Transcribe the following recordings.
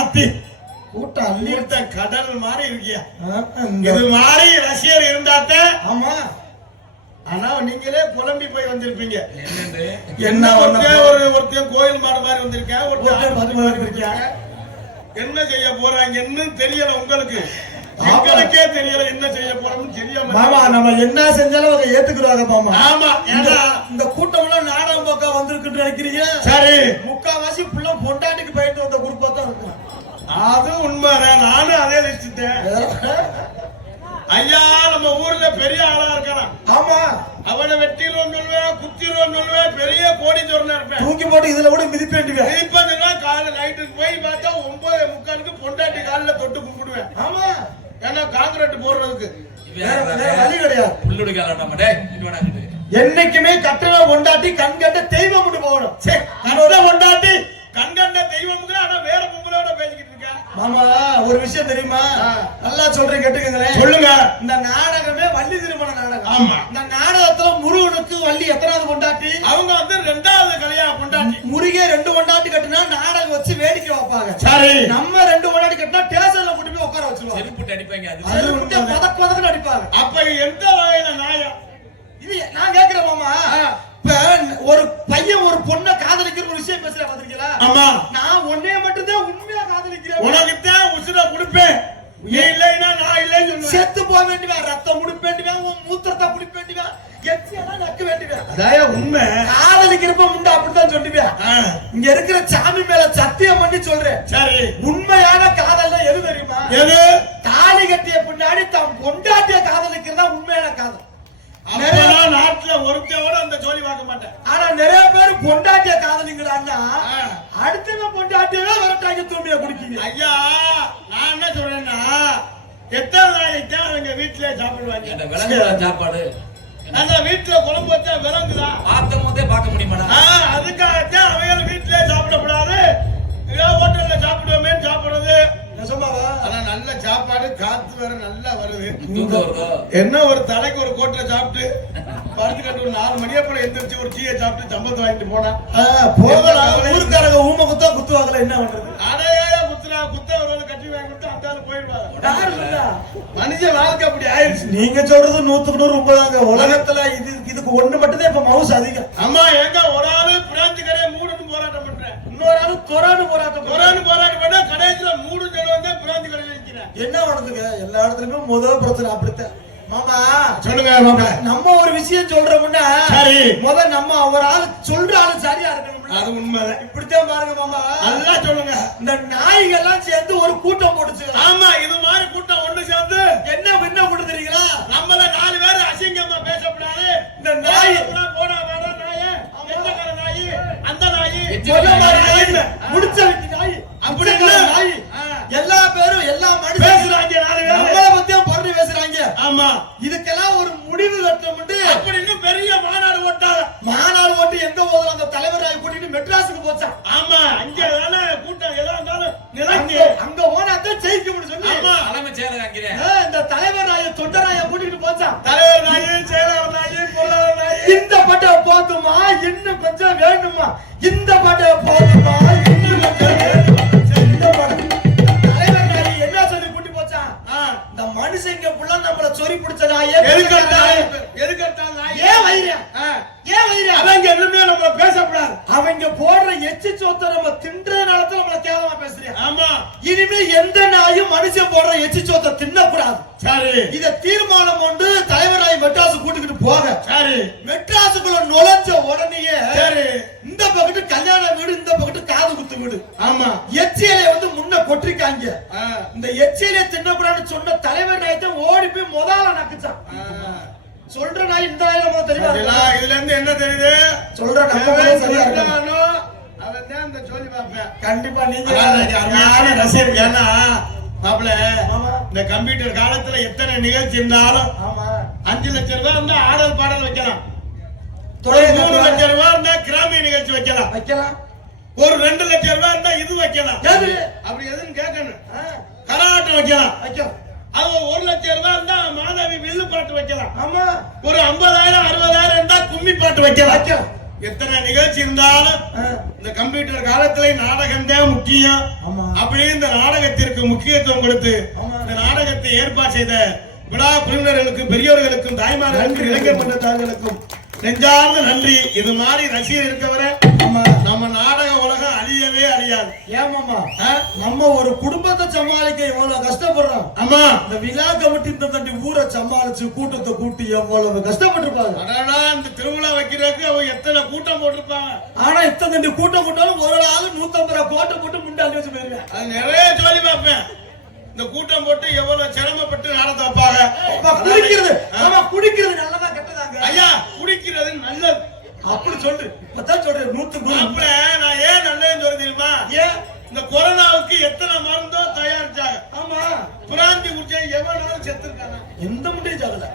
ஆத்தி கூட்டம் அள்ளிட்ட கடல் மாதிரி இருக்கியா? இது மாதிரி ரசிகர் இருந்தாத்த. ஆமா, ஆனா நீங்களே புலம்பி போய் வந்திருப்பீங்க. என்ன ஒருத்தன் கோயில் மாடு மாதிரி வந்திருக்கேன், ஒருத்தன் என்ன செய்ய போறாங்கன்னு தெரியல உங்களுக்கு. எங்களுக்கே தெரியல என்ன செய்ய போறோம்னு தெரியாம. மாமா நம்ம என்ன செஞ்சாலும் அவங்க ஏத்துக்குறாங்க மாமா. ஆமா, ஏன்னா இந்த கூட்டம் எல்லாம் நாடகம் பக்கம் வந்திருக்குன்னு நினைக்கிறீங்க. சரி, முக்காவாசி புள்ள பொண்டாட்டிக்கு போயிட்டு வந்த குரூப்பா தான் இருக்கு. அது உண்மைதான், நானும் அதே லிஸ்ட். ஐயா நம்ம ஊர்ல பெரிய ஆளா இருக்கான். ஆமா, அவனை வெட்டிடுவோம் சொல்லுவேன், குத்திடுவோம் சொல்லுவேன், பெரிய கோடீஸ்வரனா இருப்பேன். தூக்கி போட்டு இதுல கூட மிதிப்பேண்டுவேன். மிதிப்பதுலாம் காலை நைட்டுக்கு போய் பார்த்தா 9:45 பொண்டாட்டி காலில் தொட்டு கும்பிடுவேன். ஆமா, ஏன்னா காங்கிரீட் போடுறதுக்கு வழி கிடையாது. என்னைக்குமே கட்டண பொண்டாட்டி கண்கண்ட தெய்வம் போகணும். பொண்டாட்டி கண்கண்ட தெய்வம், ஆனா வேற பொம்பளோட பேசிக்கிட்டு இருக்கா. மாமா ஒரு விஷயம் தெரியுமா? நல்லா சொல்றேன் கேட்டுக்கங்களேன். சொல்லுங்க. இந்த நாடகமே வள்ளி திருமண நாடகம். ஆமா, இந்த நாடகத்துல முருகனுக்கு வள்ளி எத்தனாவது பொண்டாட்டி? அவங்க வந்து 2வது கல்யாண பொண்டாட்டி. முருகே 2 பொண்டாட்டி கட்டினா நாடகம் வச்சு வேடிக்கை வைப்பாங்க. சரி, நம்ம 2 பொண்டாட்டி கட்டினா ஸ்டேஷன்ல கூட்டி போய் உட்கார வச்சிருவாங்க. செருப்பு அடிப்பாங்க, அது பதக்கு பதக்கு அடிப்பாங்க. அப்ப எந்த வகையில நியாயம் இது? நான் கேக்குறேன் மாமா. ஒரு பையன் ஒரு பொண்ணை காதலிக்கிற ஒரு விஷயம் பேசுற பாத்தீங்களா? ஆமா, நான் ஒன்னே மட்டும் தான் உண்மையா காதலிக்கிறேன். உனக்கு தான் உசுர குடிப்பேன், நீ இல்லைன்னா நான் இல்லைன்னு சொல்லுவேன். செத்து போக வேண்டியவன், ரத்தம் குடிப்ப வேண்டியவன், உன் மூத்திரத்தை குடிப்ப வேண்டியவன், எச்சியெல்லாம் நக்க வேண்டியவன். அதான் உண்மை. காதலிக்கிறப்ப முண்டை அப்படித்தான் சொல்லுவேன். இங்க இருக்கிற சாமி மேல சத்தியம் பண்ணி சொல்றேன். சரி, உண்மையான காதல் எது தெரியுமா? எது? தாலி கட்டிய பின்னாடி தான் பொண்டாட்டிய காதலிக்கிறதா உண்மையான காதல். நாட்டுல ஒருத்தோட அந்த ஜோலி பார்க்க மாட்டேன். ஆனா நிறைய பேர் பொண்டாட்டிய காதலிங்கிறான்னா அடுத்த பொண்டாட்டியவே வரட்டாங்க தூண்டிய குடிக்கீங்க. ஐயா நான் என்ன சொல்றேன்னா, எத்தனை நாளைக்கு அவங்க வீட்டுல சாப்பிடுவாங்க சாப்பாடு. அந்த வீட்டுல குழம்பு வச்சா விளங்குதா? பார்த்த போதே பார்க்க முடியுமா? அதுக்காகத்தான் அவங்க வீட்டுல சாப்பிடக்கூடாது, ஹோட்டல்ல சாப்பிடுவோமே சாப்பிடுறது. நல்ல சாப்பாடு, காத்து வேற நல்லா வருது. என்ன ஒரு தலைக்கு ஒரு கோட்டை சாப்பிட்டு படுத்து கட்டு ஒரு 4 மணி அப்புறம் எந்திரிச்சு ஒரு டீயை சாப்பிட்டு சம்பளத்தை வாங்கிட்டு போனா போகலாம். ஊருக்காரங்க ஊமை குத்தா குத்துவாங்கல, என்ன பண்றது? அடையா குத்துறா குத்த ஒரு கட்டி வாங்கி கொடுத்து அந்த போயிடுவாங்க. மனுஷ வாழ்க்கை அப்படி ஆயிடுச்சு. நீங்க சொல்றது 100க்கு 100 உண்மைதாங்க. உலகத்துல இதுக்கு ஒண்ணு மட்டும்தான் இப்ப மவுஸ் அதிகம். ஆமா, எங்க ஒரு ஆளு பிராந்தி கடையை மூடணும் போராட்டம் பண்றேன், இன்னொரு ஆளு கொரோனா போராட்டம் பண்ணா கடைசியில மூடு சொல்லுவாங்க பிராந்தி கடையில இருக்கிறேன். என்ன பண்ணுதுங்க? எல்லா இடத்துலயுமே முதல் பிரச்சனை அப்படித்தான். மாமா சொல்லுங்க மாமா. நம்ம ஒரு விஷயம் சொல்றோம்னா சரி, நம்ம ஒரு ஆளு சொல்ற ஆளு சரியா இருக்கணும். அது உண்மைதான். இப்படித்தான் பாருங்க மாமா. நல்லா சொல்லுங்க. இந்த நாய்கள் எல்லாம் சேர்ந்து ஒரு கூட்டம் போட்டுச்சு. ஆமா, இது மாதிரி கூட்டம் ஒண்ணு சேர்ந்து என்ன போட்டு தெரியுங்களா? நம்மள 4 பேர் அசிங்கமா பேசக்கூடாது. இந்த நாய் போடா வேடா நாய், எந்தக்கார நாய், அந்த நாய், முடிச்ச விட்டு நாய், அப்படி நாய், எல்லா பேரும் எல்லா மனுஷன் பேசுறாங்க. 4 பேர் நம்மள பத்தியும் பறந்து பேசுறாங்க. ஆமா, இதுக்கெல்லாம் ஒரு முடிவு கட்டணும் அப்படின்னு பெரிய மாநாடு ஓட்டாங்க. மாநாடு ஓட்டி எங்க போதும் அந்த தலைவராய் கூட்டிட்டு மெட்ராஸுக்கு போச்சான். ஆமா, அங்க தானே கூட்டம் எதா இருந்தாலும் நிலைக்கு அங்க ஓனாத்தான் ஜெயிக்க முடியும் சொல்லி தலைமை செயலர் ஆகிறேன். இந்த தலைவராய தொண்டராய கூட்டிட்டு போச்சான். தலைவர் நாய், செயலர் நாய், பொருளாளர் நாய், இந்த பட்ட போதுமா இன்னும் கொஞ்சம் வேணுமா, இந்த பட்ட போதுமா இன்னும் கொஞ்சம் வேணுமா, இந்த பட்ட தலைவர் நாய் என்ன சொல்லி கூட்டி போச்சான்? இந்த மனுஷங்க புள்ள நம்மள சொறி பிடிச்ச நாயே எதுக்கட்டால் நாய் ஏன் வைரியா அவங்க எதுவுமே நம்ம பேசக்கூடாது. அவங்க போடுற எச்சி சோத்தை நம்ம தின்றதுனால தான் நம்மள கேவலமா பேசுறீங்க. ஆமா, இனிமே எந்த நாயும் மனுஷன் போடுற எச்சி சோத்தை தின்னக்கூடாது. சரி, இத தீர்மானம் கொண்டு தலைவராய் மெட்ராஸ் கூட்டிக்கிட்டு போக. சரி, மெட்ராஸுக்குள்ள நுழைஞ்ச உடனேயே சரி, இந்த பக்கத்து கல்யாண வீடு, இந்த பக்கத்து காது குத்து வீடு. ஆமா, எச்சியலை வந்து முன்ன கொட்டிருக்காங்க. இந்த எச்சியலை தின்னக்கூடாதுன்னு சொன்ன தலைவர் நாயத்தான் ஓடி போய் முதல்ல நக்குச்சான். சொல்ற நாய் இந்த நாய் நம்ம தெரியுமா? இதுல இருந்து என்ன தெரியுது? சொல்ற நம்ம சரியா இருக்கணும். அவன் தான் அந்த ஜோலி பாப்பேன். கண்டிப்பா நீங்க அருமையான ரசிகர். ஏன்னா மாப்ள இந்த கம்ப்யூட்டர் காலத்துல எத்தனை நிகழ்ச்சி இருந்தாலும் 5 லட்சம் ரூபாய் இருந்தா ஆடல் பாடல் வைக்கலாம், 3 லட்சம் ரூபாய் இருந்தா கிராமிய நிகழ்ச்சி வைக்கலாம், ஒரு 2 லட்சம் ரூபாய் இருந்தா இது வைக்கலாம். அப்படி எதுன்னு கேட்கணும். கரகாட்டம் வைக்கலாம். அவன் 1 லட்சம் ரூபாய் இருந்தா மாதவி வில்லு பாட்டு வைக்கலாம். ஆமா, ஒரு 50,000 60,000 இருந்தா கும்மி பாட்டு வைக்கலாம். எத்தனை நிகழ்ச்சி இருந்தாலும் இந்த கம்ப்யூட்டர் காலத்துல நாடகம் தான் முக்கியம். அப்படியே இந்த நாடகத்திற்கு முக்கியத்துவம் கொடுத்து இந்த நாடகத்தை ஏற்பாடு செய்த விழா குழுவினர்களுக்கும் பெரியவர்களுக்கும் தாய்மார்களுக்கும் இளைஞர் மன்ற தார்களுக்கும் நெஞ்சார்ந்த நன்றி. இது மாதிரி ரசிகர் இருக்கவரை நம்ம நாடக உலகம் அழியவே அழியாது. ஏமாமா நம்ம ஒரு குடும்பத்தை சமாளிக்க எவ்வளவு கஷ்டப்படுறோம். ஆமா, இந்த விழா கமிட்டி தண்டி ஊரை சமாளிச்சு கூட்டத்தை கூட்டி எவ்வளவு கஷ்டப்பட்டிருப்பாங்க. இந்த திருவிழா வைக்கிறதுக்கு அவங்க எத்தனை கூட்டம் போட்டிருப்பாங்க. ஆனா இத்தனை தண்டி கூட்டம் போட்டாலும் ஒரு ஆளு 150 ரூபாய் கோட்டை போட்டு முண்டாளி வச்சு போயிருவேன். அது நிறைய சொல்லி பார்ப்பேன். இந்த கூட்டம் போட்டு எவ்வளவு சிரமப்பட்டு நடத்த வைப்பாங்க. குடிக்கிறது நல்லதா கெட்டதாங்க? ஐயா, குடிக்கிறது நல்லது அப்படி சொல்லு. இப்பதான் சொல்றேன் 100. நான் ஏன் நல்லதுன்னு சொல்ல தெரியுமா? ஏன் இந்த கொரோனாவுக்கு எத்தனை மருந்தோ தயாரிச்சாங்க. ஆமா, பிராந்தி குடிச்சா எவனாலும் செத்து இருக்காங்க. எந்த முடியும் சொல்லல.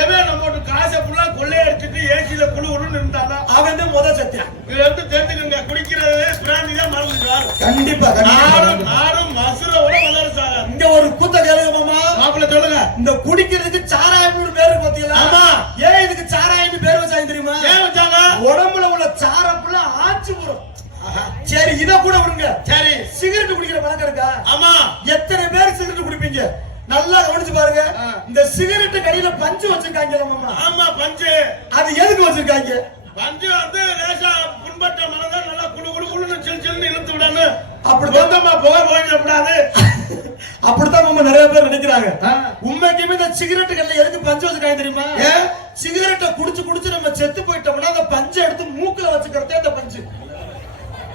எவன் நம்ம காசை ஃபுல்லா கொள்ளையடிச்சிட்டு ஏசியில குழு உருன்னு இருந்தாலும் அவன் தான் முதல் சத்தியம். இதுல இருந்து தெரிஞ்சுக்கங்க, குடிக்கிறது பிராந்தி தான் மறந்துடுவார். கண்டிப்பா நாடும் மசுரோட வளர்ச்சாங்க. இங்க ஒரு கூத்த கேளுங்க மாமா. மாப்பிள்ள சொல்லுங்க. இந்த குடிக்கிறதுக்கு சாராயம்னு பேரு பாத்தீங்களா? ஆமா. ஏன் இதுக்கு சாராயம்னு பேர் வச்சாங்க தெரியுமா? ஏன் வச்சாங்க? உடம்புல உள்ள சாரம் ஃபுல்லா ஆச்சு வரும். சரி, இத கூட விடுங்க. சரி, சிகரெட் குடிக்கிற பழக்கம் இருக்கா? ஆமா. எத்தனை பேர் சிகரெட் குடிப்பீங்க? நல்லா கவனிச்சு பாருங்க. இந்த சிகரெட் கடையில பஞ்சு வச்சிருக்காங்க மாமா. ஆமா, பஞ்சு. அது எதுக்கு வச்சிருக்காங்க? பஞ்சு வந்து லேசா புண்பட்ட மனதை நல்லா குளு குளு குளுன்னு சில் சில்னு இழுத்து விடாம அப்படி சொந்தமா புகை போயிடக்கூடாது. அப்படித்தான் மாமா நிறைய பேர் நினைக்கிறாங்க. உண்மைக்குமே இந்த சிகரெட் கடையில எதுக்கு பஞ்சு வச்சிருக்காங்க தெரியுமா? சிகரெட்டை குடிச்சு குடிச்சு நம்ம செத்து போயிட்டோம்னா அந்த பஞ்சை எடுத்து மூக்குல வச்சுக்கிறதே அந்த பஞ்சு.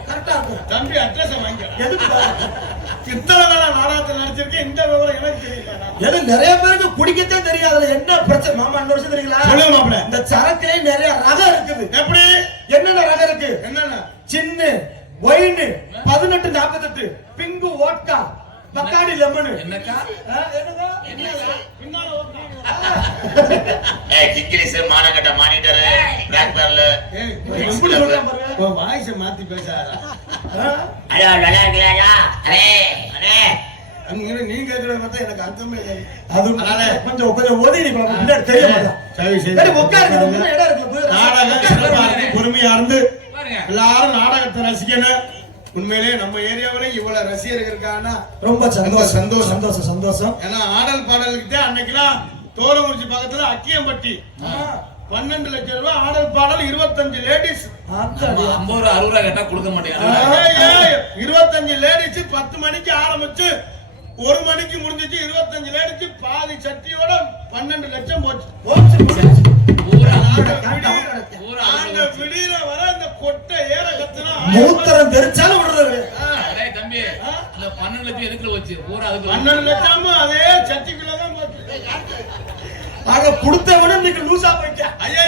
கரெக்டா இருக்கும் தம்பி. அட்ரஸ் வாங்க. எதுக்கு இத்தனை நாளா நாடகத்தில் நடிச்சிருக்கேன், இந்த விவரம் எனக்கு தெரியல. நிறைய பேருக்கு குடிக்கத்தே தெரியாது. என்ன பிரச்சனை மாமா? இன்னொரு விஷயம் தெரியுங்களா? இந்த சரக்குலே நிறைய ரகம் இருக்குது. எப்படி? என்னென்ன ரகம் இருக்கு? என்னென்ன? சின்ன ஒயின் 1848, பிங்கு வோட்கா, பக்காடி லெமன். என்னக்கா? இங்கிலீஷ் மானகட்ட மானிட்டர் பிளாக் பேர்ல வாய்ஸ் மாத்தி பேசாதா? ஹலோ, நல்லா இருக்கீங்களா? அரே அரே நீங்க கேக்குறத பார்த்தா எனக்கு அர்த்தமே இல்லை. அது கொஞ்சம் கொஞ்சம் ஒதுங்கி பின்னாடி தெரிய மாட்டா. சரி, உட்காருங்க. இடம் இருக்கு. நாடகம் சிறப்பா இருக்கு. பொறுமையா இருந்து எல்லாரும் நாடகத்தை ரசிக்கணும். உண்மையிலேயே நம்ம ஏரியாவில இவ்வளவு ரசிகர்கள் இருக்காங்கன்னா ரொம்ப சந்தோஷம். ஏன்னா ஆடல் பாடலுக்கு அன்னைக்கெல்லாம் தோரங்குறிச்சி பக்கத்துல அக்கியம்பட்டி 12 லட்சம் ரூபாய் ஆடல் பாடல் 25 லேடிஸ். 50 ரூபா 60 ரூபா கேட்டா கொடுக்க மாட்டேங்க. 25 லேடிஸ் 10 மணிக்கு ஆரம்பிச்சு 1 மணிக்கு முடிஞ்சிச்சு. 25 லேடிஸ் பாதி சட்டியோட 12 லட்சம் போச்சு. விடியிற வர இந்த கொட்டை ஏற கத்துனா மூத்தரம் தெரிச்சாலும் விடுறது. தம்பி, அந்த 12 லட்சம் எதுக்குள்ள வச்சு? 12 லட்சம் அதே சட்டிக்குள்ளதான் போச்சு. ஆக கொடுத்தவன நீங்க லூசா போயிட்ட. ஐயோ,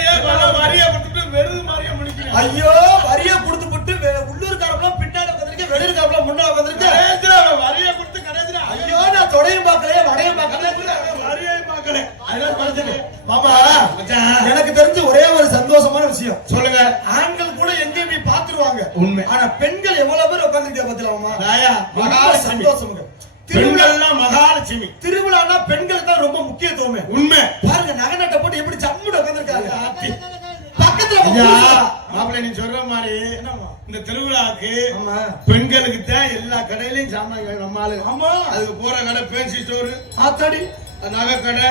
வரிய கொடுத்துட்டு வெறுது மாதிரியா முடிக்கிறேன். ஐயோ, வரிய கொடுத்து விட்டு உள்ளூர்காரம்லாம் பின்னாடி உட்கார்ந்திருக்க, வெளியூர்காரம்லாம் முன்னாடி உட்கார்ந்திருக்க. வரிய கொடுத்து கடைசில ஐயோ, நான் தொடையும் பார்க்கல, வடையும் பார்க்கல, வரியையும் பார்க்கல. அதெல்லாம் படுத்துங்க மாமா. எனக்கு தெரிஞ்ச ஒரே ஒரு சந்தோஷமான விஷயம் சொல்லுங்க. ஆண்கள் கூட எங்கேயுமே பாத்துருவாங்க உண்மை. ஆனா பெண்கள் எவ்வளவு பேர் உட்கார்ந்திருக்க பாத்தீங்களா மாமா? சந்தோஷம். திருவிழா மகாலட்சுமி. திருவிழானா பெண்களுக்கு தான் ரொம்ப முக்கியத்துவமே. உண்மை. பாருங்க, நகை நட்டை போட்டு எப்படி சம்முட உட்கார்ந்திருக்காங்க. பக்கத்துல மாப்பிள்ளை நீ சொல்ற மாதிரி இந்த திருவிழாக்கு பெண்களுக்கு தான் எல்லா கடையிலயும் சாமான் நம்மால. ஆமா, அதுக்கு போற கடை பேன்சி ஸ்டோர், ஆத்தாடி நகை கடை,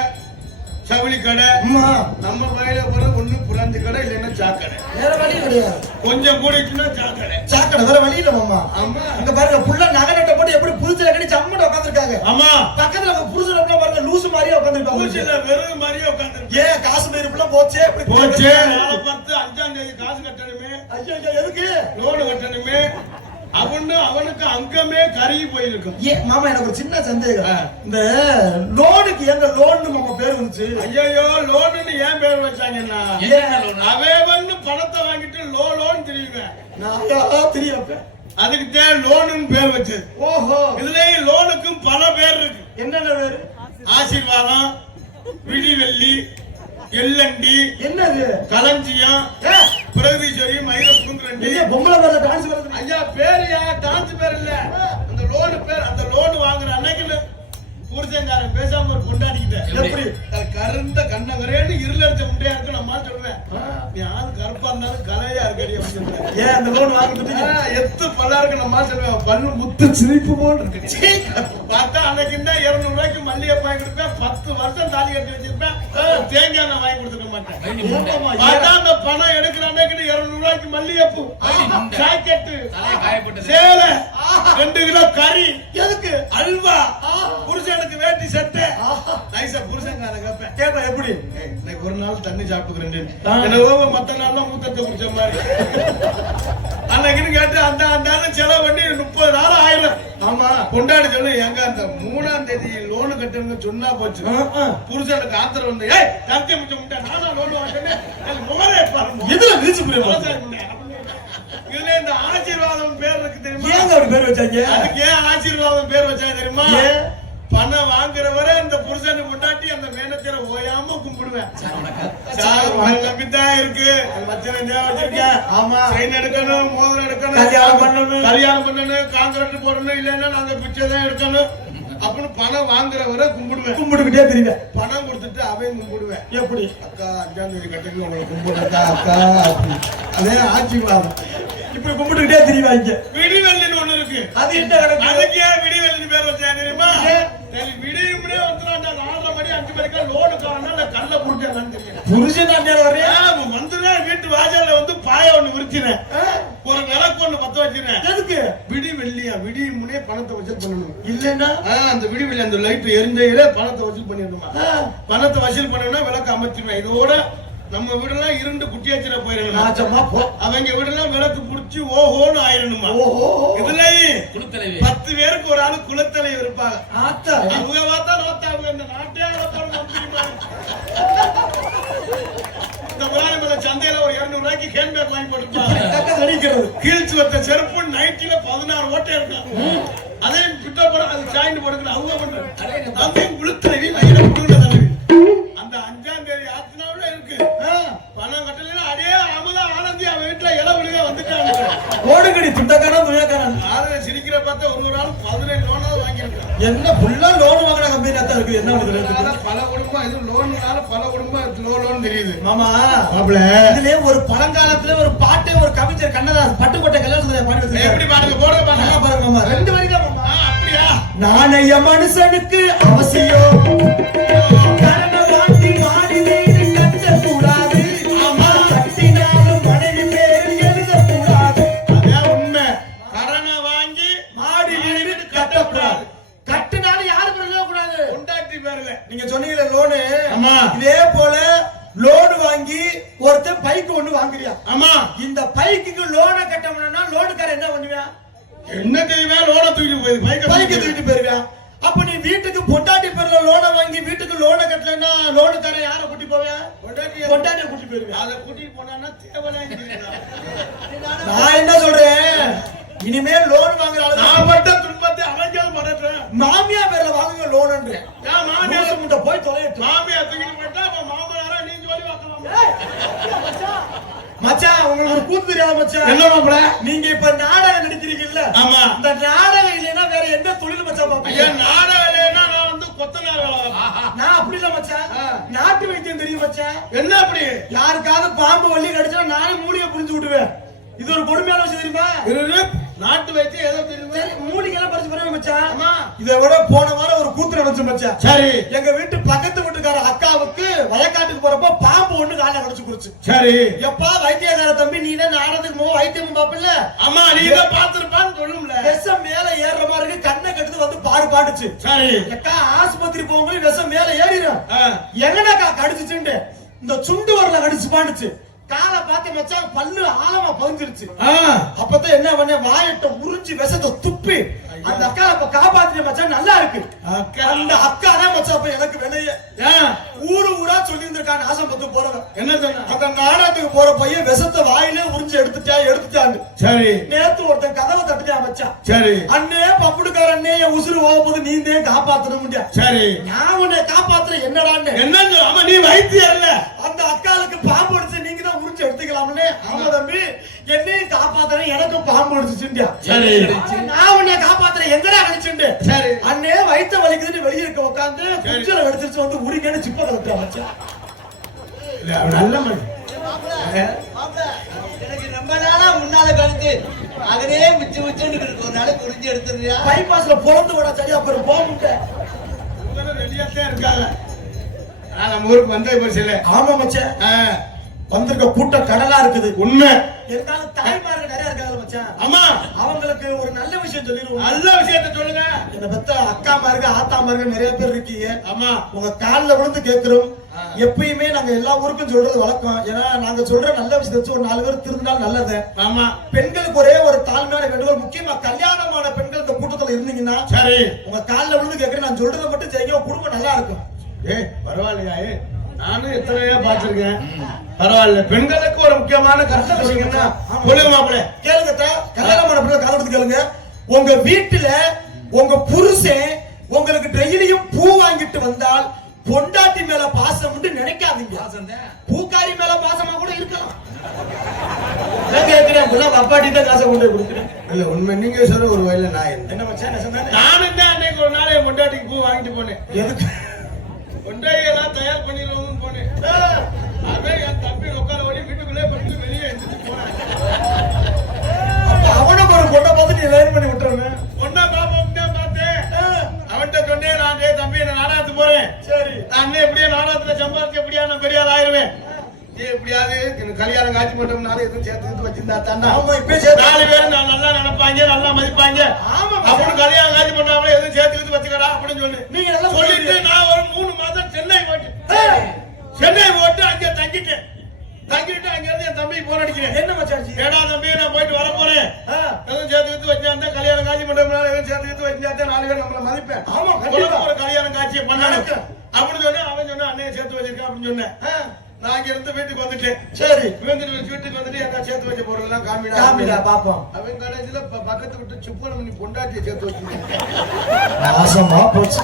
சவுளி கடை. நம்ம வயல போற ஒண்ணு புலந்து கடை இல்லைன்னா சாக்கடை. வேற வழி கிடையாது. கொஞ்சம் கூடிச்சுன்னா சாக்கடை வேற வழி இல்ல மாமா. ஆமா, அங்க பாருங்க புள்ள நகை நட்டை போட்டு எப்படி புதுச்சல கட்டி சம்முட உட்கார்ந்திருக்காங்க. ஆமா, பக்கத்துல புருஷன் பாருங்க லூசு மாதிரியே உட்கார்ந்திருப்பாங்க. புருஷன்ல வெறும் மாதிரியே உட்கார்ந்திருப்பாங்க. ஏன் காஷ்மீர் புள்ள போச்சே இப்படி போச்சே. 4/10 5ஆம் தேதி காசு கட்டணுமே. ஐயோ, எதுக்கு லோன் கட்டணுமே அவனுக்கு அங்கமே கருகி போயிருக்கும். மாமா, எனக்கு ஒரு சின்ன சந்தேகம். இந்த லோனுக்கு எங்க லோன் மாமா பேர் வந்துச்சு? ஐயோ, லோன்னு ஏன் பேர் வச்சாங்கன்னா அவன் பணத்தை வாங்கிட்டு லோன் தெரியுவேன். நான் தெரியல. அதுக்கு தான் லோன்னு பேர் வச்சது. ஓஹோ. இதுலயும் லோனுக்கும் பல பேர் இருக்கு. என்னென்ன பேரு? ஆசீர்வாதம், விடிவெள்ளி, எல்லண்டி, என்னது களஞ்சியம், பிரகதீஸ்வரி, மயிலப்புங்குறண்டி. பொம்பளை பேர்ல டான்ஸ் வருது. ஐயா, பேரியா டான்ஸ் பேர் இல்ல, அந்த லோன் பேர். அந்த லோன் வாங்குற அன்னைக்கு புருஷங்காரன் பேசாம ஒரு கொண்டாடிக்கிட்டேன். எப்படி கருந்த கண்ணகரேன்னு இருளடிச்ச முண்டையா இருக்கு நம்ம சொல்லுவேன். நீ ஆது கருப்பா இருந்தாலும் கலையா கடி அப்படின்னு ஏன் அந்த லோன் வாங்கிட்டு எத்து பல்லா இருக்கு நம்ம சொல்லுவேன் பல்லு முத்து சிரிப்பு போல் இருக்கு பார்த்தா அன்னைக்கு தான் 200 ரூபாய்க்கு மல்லிகைப்பூ வாங்கி கொடுப்பேன் 10 வருஷம் தாலி கட்டி வச்சிருப்பேன் தேங்காய் நான் வாங்கி கொடுத்துக்க மாட்டேன் பார்த்தா அந்த பணம் எடுக்கிற அன்னைக்கு 200 ரூபாய்க்கு மல்லிகைப்பூ ஜாக்கெட்டு சேலை 2 கிலோ கறி எதுக்கு அல்வா புருஷனுக்கு வேட்டி சட்டை நைசா புருஷன் கேட்பேன் எப்படி இன்னைக்கு ஒரு நாள் தண்ணி சாப்பிட்டுக்கிறேன் என்ன மத்த நாள் மூத்தத்தை குடிச்ச மாதிரி அன்னைக்குன்னு கேட்டு அந்த செலவு பண்ணி 30 நாள் ஆயிரம் ஆமா கொண்டாடி சொல்லு எங்க அந்த 3ஆம் தேதி லோனு கட்டுங்க சொன்னா போச்சு புருஷனுக்கு ஆத்திரம் வந்து ஏய் கத்தி முட்டை நானா லோன் வாங்கினேன் முகரே பாருங்க இதுல வீச்சு இதுல இந்த ஆசீர்வாதம் பேர் இருக்கு தெரியுமா ஏங்க அப்படி பேர் வச்சாங்க அதுக்கு ஏன் ஆசீர்வாதம் பேர் வச்சாங்க தெரியுமா பணம் வாங்குறவரை இந்த புருஷனை கொண்டாட்டி அந்த மேனேஜரை ஓயாம கும்பிடுவேன் நம்பித்தான் இருக்கு வச்சிருக்கேன் ஆமா செயின் எடுக்கணும் மோதிரம் எடுக்கணும் கல்யாணம் பண்ணணும் காங்கிரட் போடணும் இல்லைன்னா நாங்க பிச்சை தான் எடுக்கணும் அப்படின்னு பணம் வாங்குறவரை கும்பிடுக்கிட்டே தெரியுங்க பணம் கொடுத்துட்டு அவையும் கும்பிடுவேன் எப்படி அக்கா 5ஆம் தேதி கட்டுக்கு உங்களை கும்பிடுறக்கா அக்கா அதே ஆசீர்வாதம் இப்படி கும்பிட்டுக்கிட்டே தெரியுவாங்க விடிவெள்ளின்னு ஒண்ணு இருக்கு அது என்ன அதுக்கு ஏன் விடிவெள்ளின்னு பேர் வச்சா தெரியுமா விடியும்னே வந்துடாண்டா 4:30 மணி 5 மணிக்கு லோனு காரணம் கல்ல புடிச்சான்னு தெரியும் புருஷன் அண்ணன் வரையா வந்துடுறேன் வீட்டு வாசல்ல வந்து பாய ஒண்ணு விரிச்சினேன் ஒரு விளக்கு ஒண்ணு பத்த வச்சிருக்கேன் எதுக்கு விடிவெள்ளியா விடியும்னே பணத்தை வசூல் பண்ணணும் இல்லன்னா அந்த விடிவெள்ளி அந்த லைட் எரிஞ்சையில பணத்தை வசூல் பண்ணிடணுமா பணத்தை வசூல் பண்ணணும்னா விளக்கு அமைச்சிருவேன் இதோட நம்ம வீடெல்லாம் இருண்டு குட்டியாச்சிர போயிடணும் அவங்க வீடெல்லாம் விளக்கு புடிச்சு ஓஹோன்னு ஆயிரணுமா இதுலயும் 10 பேருக்கு ஒரு ஆளு குலத்தலைவர் இருப்பாங்க அவங்க பார்த்தா நோத்தா அவங்க இந்த நாட்டே இந்த முலாயமலை சந்தையில ஒரு 200 ரூபாய்க்கு ஹேண்ட்பேக் வாங்கி போட்டுருப்பாங்க கீழ்ச்சி வச்ச செருப்பு நைட்டில 16 ஓட்டை இருக்கும் அதே பிட்ட போட அது ஜாயிண்ட் போடுங்க அவங்க பண்றாங்க அவங்க குலத்தலைவி வயிறு புடுங்க தலைவி அந்த 5ஆம் தேதி ஆத்தினாவில இருக்கு பணம் கட்டலைன்னா அடே அமலா ஆனந்தி அவன் வீட்டுல இடம் விழுக வந்துட்டாங்க ஓடுங்கடி துண்டக்காரன் துணியாக்காரன் யாரு சிரிக்கிற பார்த்தா ஒரு நாள் 17 லோனாவது வாங்கியிருக்கான் என்ன ஃபுல்லா லோன் வாங்கின கம்பெனி தான் இருக்கு என்ன பண்ணுறது பல குடும்பம் இது லோன்னால பல குடும்பம் லோன் தெரியுது மாமா மாப்ள இதுல ஒரு பழங்காலத்துல ஒரு பாட்டு ஒரு கவிஞர் கண்ணதாசன் பட்டுக்கோட்டை கல்யாணத்துல பாடி எப்படி பாடுங்க போடுங்க பாருங்க மாமா 2 வரி தான் மாமா அப்படியா நாணய மனுஷனுக்கு அவசியம் நீங்க சொன்னீங்களே லோனு இதே போல லோன் வாங்கி ஒருத்தன் பைக் ஒண்ணு வாங்குறியா ஆமா இந்த பைக்குக்கு லோனை கட்டணும்னா லோனுக்கார என்ன பண்ணுவியா என்ன தெரியுமா லோனை தூக்கிட்டு பைக்கை தூக்கிட்டு போயிருவியா அப்ப நீ வீட்டுக்கு பொண்டாட்டி பேர்ல லோனை வாங்கி வீட்டுக்கு லோனை கட்டலன்னா லோனுக்கார யார கூட்டி போவியா பொண்டாட்டிய கூட்டி போயிருவியா அதை கூட்டிட்டு போனா தேவையில்லை நான் என்ன சொல்றேன் இனிமே லோன் வாங்குற நான் பட்ட துன்பத்தை அவங்களும் பண்றேன் மாமியா பேர்ல வாங்குங்க லோன்ன்றேன் நான் மாமியா கிட்ட போய் தொலைட்டு மாமியா தூக்கிட்டு போயிட்டா அப்ப மாமனாரா நீ சொல்லி வாக்கலாம் மச்சான் உங்களுக்கு ஒரு கூத்து தெரியாத மச்சான் என்ன மாப்ள நீங்க இப்ப நாடகம் நடிக்கிறீங்கல்ல ஆமா இந்த நாடகம் இல்லைன்னா வேற எந்த தொழில் மச்சான் பாப்பீங்க ஐயா நாடகம் இல்லைன்னா நான் வந்து கொத்தனார் வேலை நான் அப்படி இல்ல மச்சான் நாட்டு வைத்தியம் தெரியும் மச்சான் என்ன அப்படி யாருக்காவது பாம்பு வள்ளி கடிச்சா நானே மூலிகை புரிஞ்சு விடுவேன் இது ஒரு கொடுமையான விஷயம் தெரியுமா நாட்டு வைத்தியம் ஏதோ தெரியுமா மூலிகைலாம் பறிச்சு பண்ண மச்சான் ஆமா இதை விட போன வாரம் ஒரு கூத்து நடந்துச்சு மச்சான் சரி எங்க வீட்டு பக்கத்து வீட்டுக்கார அக்காவுக்கு வயக்காட்டுக்கு போறப்போ பாம்பு ஒண்ணு கால கடிச்சு குடிச்சு சரி எப்பா வைத்தியக்கார தம்பி நீ என்ன நாடகத்துக்கு வைத்தியம் பாப்பல ஆமா நீ இத பாத்துறப்பான்னு சொல்லும்ல விஷம் மேல ஏறுற மாதிரி கண்ணை கட்டுது வந்து பாடுச்சு சரி அக்கா ஆஸ்பத்திரி போகும்போது விஷம் மேல ஏறிடும் எங்கனக்கா கடிச்சுச்சுன்னு இந்த சுண்டு வரல கடிச்சு பாண்டுச்சு காலை பார்த்து மச்சான் பல்லு ஆழமா பதிஞ்சிருச்சு அப்பதான் என்ன பண்ண வாயட்ட உறிஞ்சி விஷத்தை துப்பி அந்த அக்கா அப்ப காப்பாத்தின மச்சான் நல்லா இருக்கு அந்த அக்கா தான் மச்சான் அப்ப எனக்கு வெளியே ஊரா சொல்லி இருந்திருக்கான் ஆசம்பத்து போறவன் என்ன சொன்ன அந்த நாடகத்துக்கு போற பையன் விஷத்தை வாயிலே உறிஞ்சி எடுத்துட்டான்னு சரி நேத்து ஒருத்தன் கதவை தட்டுச்சா மச்சான் சரி அண்ணே பப்புடுக்கார அண்ணே என் உசுறு போகும்போது நீந்தே காப்பாத்த முடியா சரி நான் உன்னை காப்பாத்துற என்னடான்னு என்ன ஆமா நீ வைத்தியர் இல்ல அந்த அக்காளுக்கு பாம்பு அடிச்சு நீங்க தான் உறிஞ்சி எடுத்துக்கலாம்னு ஆமா தம்பி என்னையும் காப்பாத்துறேன் எனக்கும் பாம்பு அடிச்சுட்டியா சரி நான் உன்னை காப்பாத்துறேன் எங்கடா கடிச்சுண்டு சரி அண்ணே வயிற்று வலிக்குதுன்னு வெளியே இருக்க உட்காந்து குச்சில வெடிச்சிருச்சு வந்து உரிங்கன்னு சிப்ப கலட்டா மச்சான் நல்ல மனுஷன் எனக்கு ரொம்ப எடுத்து அதனே மிச்சு மிச்சுன்னு இருக்கு. ஒரு நாளைக்கு குறிஞ்சி எடுத்துறியா? பைபாஸ்ல பொழந்து விட சரியா போயிரு போக முடியல. ரெடியாத்தான் இருக்காங்க. நம்ம ஊருக்கு வந்த பரிசு. ஆமா மச்சான், வந்திருக்க கூட்டம் கடலா இருக்குது. உண்மை. இருந்தாலும் தாய்மார்கள் நிறைய இருக்காங்க மச்சான். ஆமா, அவங்களுக்கு ஒரு நல்ல விஷயம் சொல்லிடுவோம். நல்ல விஷயத்த சொல்லுங்க. என்ன பெத்த அக்கா மாருங்க ஆத்தா மாருங்க நிறைய பேர் இருக்கீங்க. ஆமா, உங்க கால்ல விழுந்து கேட்கிறோம். எப்பயுமே நாங்க எல்லா ஊருக்கும் சொல்றது வழக்கம். ஏன்னா நாங்க சொல்ற நல்ல விஷயத்தை வச்சு ஒரு 4 பேர் திருந்தினால் நல்லது. ஆமா, பெண்களுக்கு ஒரே ஒரு தாழ்மையான வேண்டுகோள், முக்கியமா கல்யாணமான பெண்கள் இந்த கூட்டத்துல இருந்தீங்கன்னா சரி, உங்க கால்ல விழுந்து கேட்கிறேன். நான் சொல்றதை மட்டும் செய்ய குடும்பம் நல்லா இருக்கும். பரவாயில்லையா? நானும் எத்தனையோ பாத்துருக்கேன். பரவாயில்ல. பெண்களுக்கு ஒரு முக்கியமான கருத்தை சொன்னீங்கன்னா சொல்லுங்க மாப்பிள்ள. கேளுங்க, கல்யாணமான பெண்கள் காலத்துக்கு கேளுங்க. உங்க வீட்டுல உங்க புருஷன் உங்களுக்கு டெய்லியும் பூ வாங்கிட்டு வந்தால் பொண்டாட்டி மேல பாசம் நினைக்காதீங்க. பூக்காரி மேல பாசமா கூட இருக்கலாம். அப்பாட்டி தான் காசை கொண்டு கொடுக்குறேன். இல்ல உண்மை நீங்க சொல்ற ஒரு வயல நான் என்ன மச்சான் சொன்னேன். நானும் தான் அன்னைக்கு ஒரு நாள் என் பொண்டாட்டிக்கு பூ வாங்கிட்டு போனேன். எதுக்கு? பொண்டாட்டியெல்லாம் தயார் பண்ணிடணும்னு போனேன். அவன் என் தம்பி உட்கார ஓடி வீட்டுக்குள்ளே படிச்சு வெளியே எடுத்துட்டு போனேன். அவனுக்கு ஒரு பொண்ணை பார்த்து நீ லைன் பண்ணி விட்டுறேன். பொண்ணை பாப்போம் தான் பார்த்தேன். அவன்கிட்ட சொன்னேன், நான் தம்பி என்ன நாடகத்துக்கு போறேன். சரி, நான் எப்படியா நாடகத்துல சம்பாதிச்சு எப்படியா நான் பெரிய ஆள் ஆயிருவேன். எப்படியாவது கல்யாணம் காட்சி மட்டும்னாலும் எதுவும் சேர்த்து வச்சிருந்தா தானே 4 பேரும் நான் நல்லா நினைப்பாங்க, நல்லா மதிப்பாங்க. அப்படின்னு கல்யாணம் காட்சி பண்ணாம எதுவும் சேர்த்து வச்சுக்கடா அப்படின்னு சொல்லி நீங்க சொல்லிட்டு நான் ஒரு 3 மாதம் சென்னை போட்டு அங்க தங்கிட்டு அங்க இருந்து என் தம்பி போன் அடிக்கிறேன். என்ன மச்சான்? ஏடா தம்பி, நான் போயிட்டு வர போறேன். எதுவும் சேர்த்து வச்சா கல்யாணம் காட்சி பண்றதுனால எதுவும் சேர்த்து வச்சா 4 பேர் நம்மள மதிப்பேன். ஆமா, ஒரு கல்யாணம் காட்சியை பண்ணானு அப்படின்னு சொன்னேன். அவன் சொன்னா அண்ணே சேர்த்து வச்சிருக்கேன் அப்படின்னு சொன்னேன். நான் இங்க இருந்து வீட்டுக்கு வந்துட்டேன். சரி, வீட்டுக்கு வந்துட்டு என்ன சேர்த்து வச்ச பொருள் காமிடா பாப்போம். அவன் கடைசியில பக்கத்து விட்டு சுப்பனம் பண்ணி பொண்டாட்டியை சேர்த்து வச்சு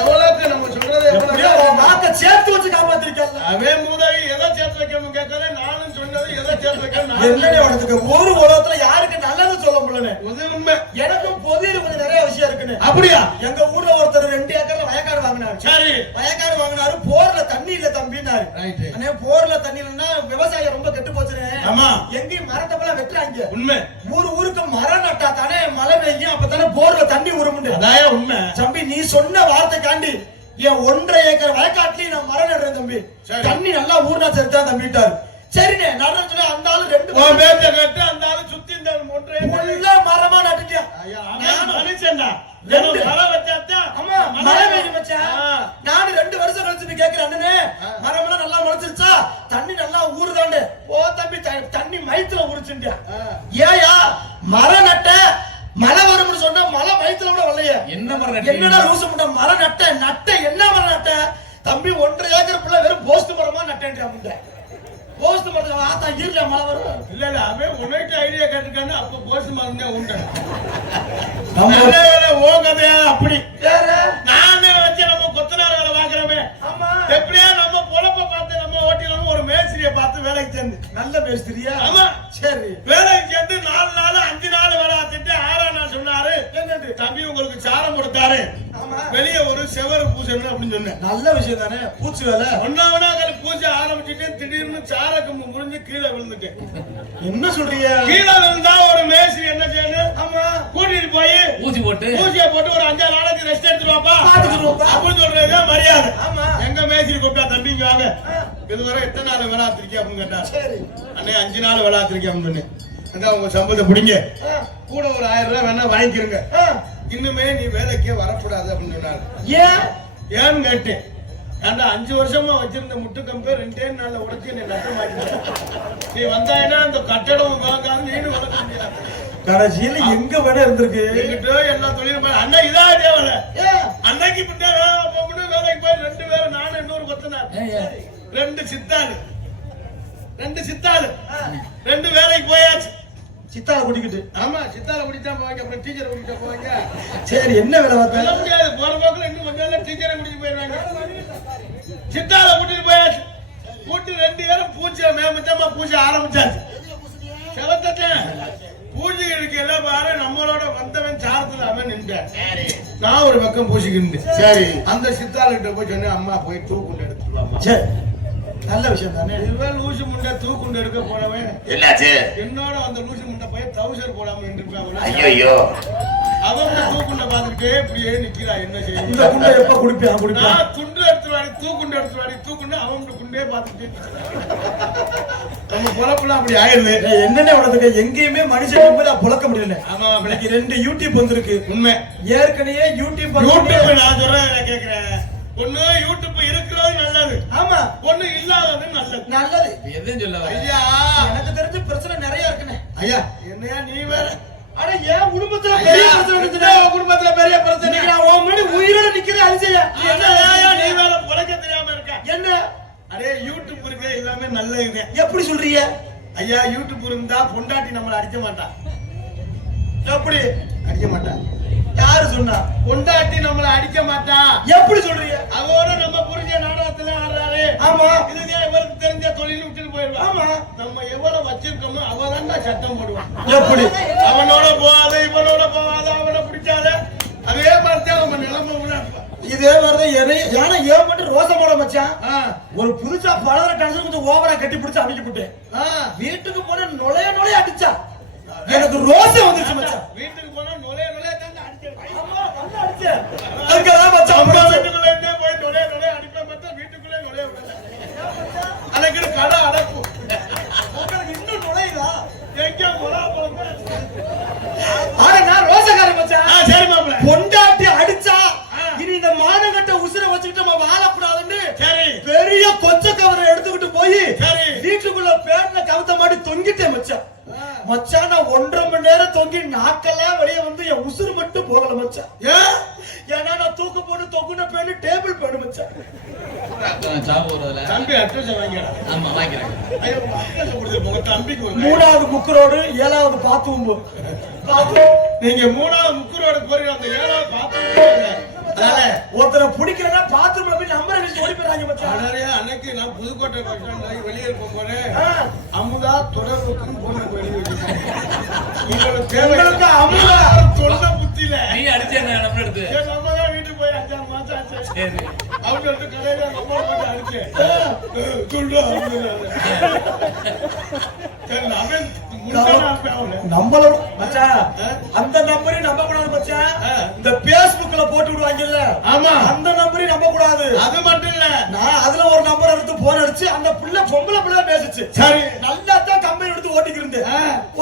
எவ்வளவுக்கு நம்ம சொல்றது சேர்த்து வச்சு காப்பாத்திருக்கேன். அவன் மூதாவி எதை சேர்த்து வைக்கணும் கேட்கல. நானும் சொன்னது எதை சேர்த்து வைக்கணும். ஒரு உலகத்துல யாருக்கு நல்லது சொல்ல முடியல. உண்மை. எனக்கும் பொதுவில் கொஞ்சம் நிறைய விஷயம் இருக்குன்னு. அப்படியா? எங்க ஊர்ல ஒருத்தர் 2 ஏக்கர்ல வயக்காடு வாங்கினாரு. சரி, வயக்காடு வாங்கினாரு. போர்ல தண்ணி இல்ல தம்பினாரு. போர்ல தண்ணி இல்லைன்னா விவசாயம் ரொம்ப கெட்டு போச்சுன்னு. ஆமா, எங்கேயும் மரத்தப்பெல்லாம் வெட்டுறாங்க. உண்மை. ஊருக்கு மரம் நட்டா தானே மழை பெய்யும், அப்பதானே போர்ல தண்ணி உருமுண்டு. அதான் உண்மை. தம்பி, நீ சொன்ன வார்த்தைக்காண்டி என் 1.5 ஏக்கர் வயக்காட்டுலயும் நான் மரம் நடுறேன் தம்பி. தண்ணி நல்லா ஊர்னா சரிதா தம்பிட்டாரு. சரிண்ணே நடுறேன்னு சொல்லி அந்த ஆளு 2 பேர்த்த கட்டு அந்த ஆளு சுத்தி இந்த 1.5 ஏக்கர் மரமா நட்டுட்டியா? மனுஷன்டா. மரம் வச்சாத்தான். ஆமா, மழை பெய்யும் மச்சான். நானும் 2 வருஷம் கழிச்சு கேட்கிறேன், அண்ணனே மரம் எல்லாம் நல்லா முளைச்சிருச்சா? தண்ணி நல்லா ஊறுதாண்டு. ஓ தம்பி, தண்ணி மயத்துல ஊறுச்சுண்டியா? ஏயா மரம் நட்ட மழை வரும்னு சொன்னா மழை மயத்துல கூட வரலையே. என்ன மரம்? என்னடா லூசு முட்டை மரம் நட்ட என்ன மரம் நட்ட தம்பி? 1.5 ஏக்கர் புள்ள வெறும் போஸ்ட் மரமா நட்டேன்டா முட்டை. போஸ்ட் மரத்துக்கு ஆத்தா ஈரல மழை வரும். இல்ல அவன் உனக்கு ஐடியா கேட்டுக்கானு அப்ப போஸ்ட் மரம் தான் உண்டு. ஓ கதையா அப்படி நானே வச்சு நம்ம கொத்தனார் வேலை பாக்குறோமே. எப்படியா நம்ம பொழப்ப பார்த்து நம்ம ஓட்டிலும் ஒரு மேஸ்திரியை பார்த்து வேலைக்கு சேர்ந்து. நல்ல மேஸ்திரியா? ஆமா. சரி, வேலைக்கு சேர்ந்து 4 நாள் 5 நாள் வேலை ஆத்திட்டு 6ஆம் நாள் சொன்னாரு, தம்பி உங்களுக்கு சாரம் கொடுத்தாரு, வெளியே ஒரு செவரு பூசணும் அப்படின்னு சொன்னேன். நல்ல விஷயம் தானே, பூச்சி வேலை. ஒன்னாவதாக பூஜை ஆரம்பிச்சுட்டு திடீர்னு சாரக்கு முடிஞ்சு கீழே விழுந்துட்டேன். என்ன சொல்றீங்க? கீழே விழுந்தா ஒரு மேஸ்திரி என்ன செய்யணும்? ஆமா, கூட்டிட்டு போய் ஊசியை போட்டு ஒரு 5 நாளைக்கு ரெஸ்ட் எடுத்துருவாப்பா அப்படின்னு சொல்றது மரியாதை. ஆமா, எங்க மேஸ்திரி கூப்பிட்டா தம்பிங்க வாங்க, இதுவரை எத்தனை நாள் வேளாத்திருக்கேன் அப்படின்னு கேட்டா. அண்ணே 5 நாள் வேளாத்திருக்கேன் அப்படின்னு சொன்னேன். உங்க சம்பளத்தை பிடிங்க, கூட ஒரு 1000 ரூபாய் வேணா வாங்கிக்கிறங்க, இன்னுமே நீ வேலைக்கே வரக்கூடாது அப்படின்னு சொன்னாரு. ஏன்னு கேட்டேன். ஏன்டா 5 வருஷமா வச்சிருந்த முட்டு கம்பே 2 நாள்ல உடைச்சு நீ நட்டமாக்கிட்ட. நீ வந்தாயினா அந்த கட்டடம் வளர்க்காது, நீனு வளர்க்க முடியாது. கடைசியில எங்க வேணா இருந்திருக்கு. எல்லா தொழிலும் அண்ணா இதா தேவல அன்னைக்கு வேலைக்கு போய் 2 பேரும் நானும் இன்னொரு கொத்தனார் 2 சித்தாளு 2 வேலைக்கு போயாச்சு. சித்தால குடிக்கிட்டு. ஆமா, சித்தால குடிச்சா போவாங்க, அப்புறம் டீச்சரை குடிச்சா போவாங்க. சரி, என்ன வேலை பார்த்தா முடியாது. போற போக்குல இன்னும் கொஞ்சம் நாள் டீச்சரை குடிச்சு போயிடுவாங்க. சித்தால கூட்டிட்டு போயாச்சு. கூட்டி 2 பேரும் பூஜை மேமத்தமா பூஜை ஆரம்பிச்சாச்சு. செவத்தத்தை பூஜைகளுக்கு எல்லாம் பாரு, நம்மளோட வந்தவன் சாரத்துல அவன் நின்றான். நான் ஒரு பக்கம் பூஜைக்கு இருந்தேன். சரி, அந்த சித்தால கிட்ட போய் சொன்னேன், அம்மா போய் தூக்குண்டு எடுத்துருவாமா. நல்ல விஷயம் தானே. இவன் லூசு முண்டை தூக்குண்டு எடுக்க போனவன் என்னாச்சு? என்னோட அந்த லூசு முண்டை போய் ட்ரவுசர் போடாம நின்றுப்பாங்க. ஐயோ அவன் தூக்குண்ட பாத்துக்கிட்டே இப்படியே நிக்கிறா. என்ன இந்த செய்ய குண்டை எப்ப குடிப்பேன் நான் துண்டு எடுத்து வாடி தூக்குண்டு எடுத்து வாடி தூக்குண்டு அவன் குண்டே பாத்துக்கிட்டே நம்ம பொழப்புலாம் அப்படி ஆயிடுது. என்னென்ன உனக்கு எங்கேயுமே மனுஷன் நிம்மதியா புழக்க முடியல. ஆமா இன்னைக்கு 2 யூடியூப் வந்திருக்கு. உண்மை. ஏற்கனவே யூடியூப் நான் சொல்றேன் கேக்குறேன். ஒண்ணு யூடியூப் இருக்கிறது நல்லது. ஆமா. ஒண்ணு இல்லாதது நல்லது. நல்லது எதுவும் சொல்ல ஐயா எனக்கு தெரிஞ்ச பிரச்சனை நிறைய இருக்குனே. ஐயா என்னையா நீ வேற. அட ஏன் குடும்பத்துல பெரிய பிரச்சனை இருக்குடா. குடும்பத்துல பெரிய பிரச்சனை. நான் உன் முன்னாடி உயிரோட நிக்கிறேன். அதிசயா என்னையா நீ வேற பொழைக்க தெரியாம இருக்க. என்ன? அரே யூடியூப் இருக்கு எல்லாமே நல்ல இது. எப்படி சொல்றீங்க? ஐயா யூடியூப் இருந்தா பொண்டாட்டி நம்மள அடிக்க மாட்டா. எப்படி அடிக்க மாட்டா? யாரு சொன்னா? பொண்டாட்டி நம்மள அடிக்க மாட்டா. எப்படி சொல்றீங்க? அதோட நம்ம புரிஞ்ச நாடகத்துல ஆடுறாரு. ஆமா. இதுதான் இவருக்கு தெரிஞ்ச தொழில் விட்டுட்டு போயிடுவா. ஆமா. நம்ம எவ்வளவு வச்சிருக்கோமோ அவதான் சட்டம் போடுவான். எப்படி? அவனோட போகாத இவனோட போகாத அவனை பிடிக்காத அதே மாதிரிதான் நம்ம நிலைமை. இதே மாதிரிதான் ஏன்னா ஏன் மட்டும் ரோசமோட மச்சான் ஒரு புதுசா பலர கடைசி கொஞ்சம் ஓவரா கட்டி பிடிச்சு அமைக்கப்பட்டேன். வீட்டுக்கு போன நுழைய அடிச்சா எனக்கு ரோசம் வந்துச்சு மச்சான். வீட்டுக்கு போனா நுழைய தான் அடிச்சேன். அங்கதான் மச்சான் வீட்டுக்குள்ளே போய் நுழைய அடிப்பேன் பார்த்தா வீட்டுக்குள்ளே நுழைய அன்னைக்கு கடை அடப்பு. உங்களுக்கு இன்னும் நுழையுதா? எங்க முறா ஆனா நான் ரோசக்காரன் மச்சான். சரி மாப்பிள்ள. பொண்டாட்டி அடிச்சா இனி இந்த மானங்கட்ட உசுரை வச்சுக்கிட்டு நம்ம வாழக்கூடாதுன்னு சரி பெரிய கொச்ச கவரை எடுத்துக்கிட்டு போய் சரி வீட்டுக்குள்ள பேட்ல கவுத்த மாட்டி தொங்கிட்டேன் மச்சான். மச்சான் நான் 1.5 மணி நேரம் தொங்கி நாக்கெல்லாம் வெளியே வந்து என் உசுறு மட்டும் போகல மச்சான். ஏன்னா நான் தூக்கு போட்டு தொங்குன பேரு டேபிள் பேடு மச்சான். தம்பி அட்ரஸ் வாங்கிடா. ஆமா வாங்கிக்கிறேன். ஐயோ அட்ரஸ் கொடுத்து போங்க தம்பிக்கு. 3வது முக்கு ரோடு 7வது பாத்தும்பு. நீங்க 3வது முக்கு ரோடு போறீங்க. அந்த 7வது பாத்து ஒருத்தரை பிடிக்கிறதா பாத்ரூம்ல போய் நம்பர் வச்சு ஓடி போறாங்க மச்சான். அன்னைக்கு நான் புதுக்கோட்டை பஸ் ஸ்டாண்ட் வெளியே போறேன். அமுதா தொடர்புக்கு போன வெளியே வச்சிருக்கேன். உங்களுக்கு அமுதா சொன்ன புத்தியில நீ அடிச்சே நம்பர் எடுத்து நம்ம தான் வீட்டுக்கு போய் 5 மாசம் ஆச்சு. சரி அவங்க கடையில நம்பர் போட்டு அடிச்சேன். சொல்றா நம்மளோட மச்சான் அந்த நம்பரையும் நம்ப கூடாது மச்சான். இந்த பேஸ்புக்ல போட்டு விடுவாங்கல்ல. ஆமா அந்த நம்பரையும் நம்ப கூடாது. அது மட்டும் இல்ல நான் அதுல ஒரு நம்பர் எடுத்து போன் அடிச்சு அந்த புள்ள பொம்பளை புள்ள பேசிச்சு. சரி நல்லா தான் கம்பெனி எடுத்து ஓட்டிக்கிருந்து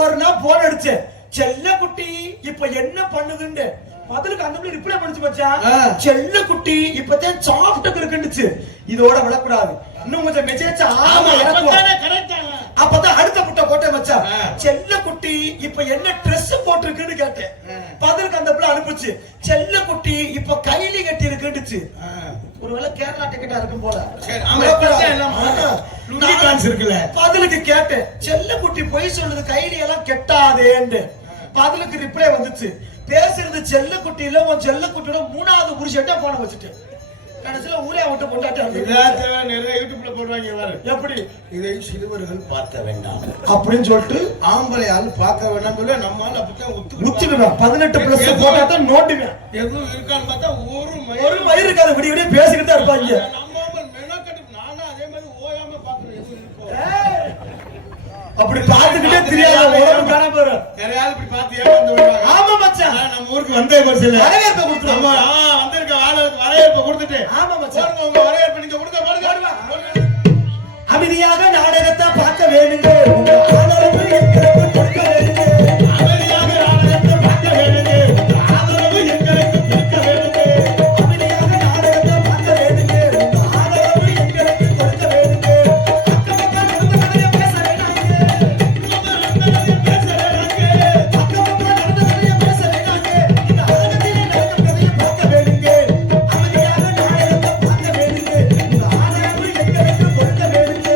ஒரு நாள் போன் அடிச்சேன். செல்ல குட்டி இப்ப என்ன பண்ணுதுன்னு பதிலுக்கு அந்த பிள்ளை ரிப்ளை பண்ணிச்சு மச்சான். செல்ல குட்டி இப்பதான் சாப்பிட்டு இருக்குன்னுச்சு. இதோட விடக்கூடாது. இன்னும் கொஞ்சம் மெசேஜ் அப்பதான் அடுத்த முட்டை போட்டேன் மச்சான். செல்ல குட்டி இப்ப என்ன ட்ரெஸ் போட்டிருக்குன்னு கேட்டேன். பதிலுக்கு அந்த பிள்ளை அனுப்புச்சு. செல்ல குட்டி இப்ப கைலி கட்டி இருக்குன்னுச்சு. ஒருவேளை கேரளா டிக்கெட்டா இருக்கும் போல. பதிலுக்கு கேட்டேன் செல்ல குட்டி பொய் சொல்லுது கைலி எல்லாம் கெட்டாதேன்னு. பதிலுக்கு ரிப்ளை வந்துச்சு. பேசுறது செல்ல குட்டியில உன் செல்ல குட்டியோட 3வது புருஷன்ட்ட போன வச்சுட்டு கடைசியில ஊரே விட்டு போட்டாட்டு நிறைய யூடியூப்ல போடுவாங்க. எப்படி இதை சிறுவர்கள் பார்க்க வேண்டாம் அப்படின்னு சொல்லிட்டு ஆம்பளை ஆள் பார்க்க வேண்டாம் சொல்லி நம்மால அப்படித்தான் உத்துடுவேன். 18+ போட்டா தான் நோட்டுவேன். எதுவும் இருக்கான்னு பார்த்தா ஒரு மயிர் இருக்காது. விடிய விடிய பேசிக்கிட்டு தான் இருப்பாங்க. நானும் அதே மாதிரி ஓயாம பாக்குறேன். எதுவும் இருக்கும் அப்படி பாத்துக்கிட்டே தெரியாத உடம்பு காண போறோம். நிறைய ஆள் இப்படி பார்த்து ஏமாந்து வருவாங்க. ஆமா மச்சான் நம்ம ஊருக்கு வந்தே பரிசு வரவேற்பை கொடுத்துருவோம். நம்ம வந்திருக்க ஆளுக்கு வரவேற்பை கொடுத்துட்டு ஆமா மச்சான் உங்க வரவேற்பை நீங்க கொடுக்க பாருங்க. அமைதியாக நாடகத்தை பார்க்க வேணுங்க. ஆதரவு எங்களுக்கு கொடுக்க வேணுங்க. அமைதியாக நாடகத்தை பார்க்க வேணுங்க. ஆதரவு எங்களுக்கு கொடுக்க வேணுங்க. அமைதியாக நாடகத்தை பார்க்க வேணுங்க. ஆதரவு எங்களுக்கு கொடுக்க வேணுங்க. அக்கம் பக்கம் நடந்த கதையை பேச வேணாங்க. அக்கம் பக்கம் நடந்த கதையை பேச வேணாங்க. இந்த ஆதரத்திலே நடக்கும் கதையை பார்க்க வேணுங்க. அமைதியாக நாடகத்தை பார்க்க வேணுங்க. இந்த ஆதரவு எங்களுக்கு கொடுக்க வேணுங்க.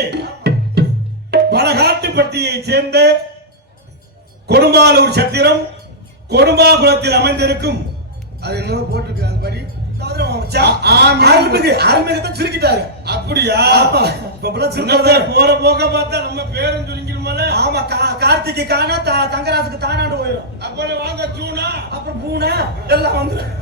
அருகே வடகாட்டுப்பட்டியை சேர்ந்த கொடும்பாலூர் சத்திரம் கொடும்பாகுளத்தில் அமைந்திருக்கும் அது என்ன போட்டிருக்கு அது படி சுருக்கிட்டாரு. அப்படியா? போற போக பார்த்தா நம்ம பேரும் சுருங்கிடுமால. ஆமா, கார்த்திகை காணா தங்கராசுக்கு தானாண்டு போயிடும். அப்புறம் வாங்க ஜூனா, அப்புறம் பூனா எல்லாம் வந்துடும்.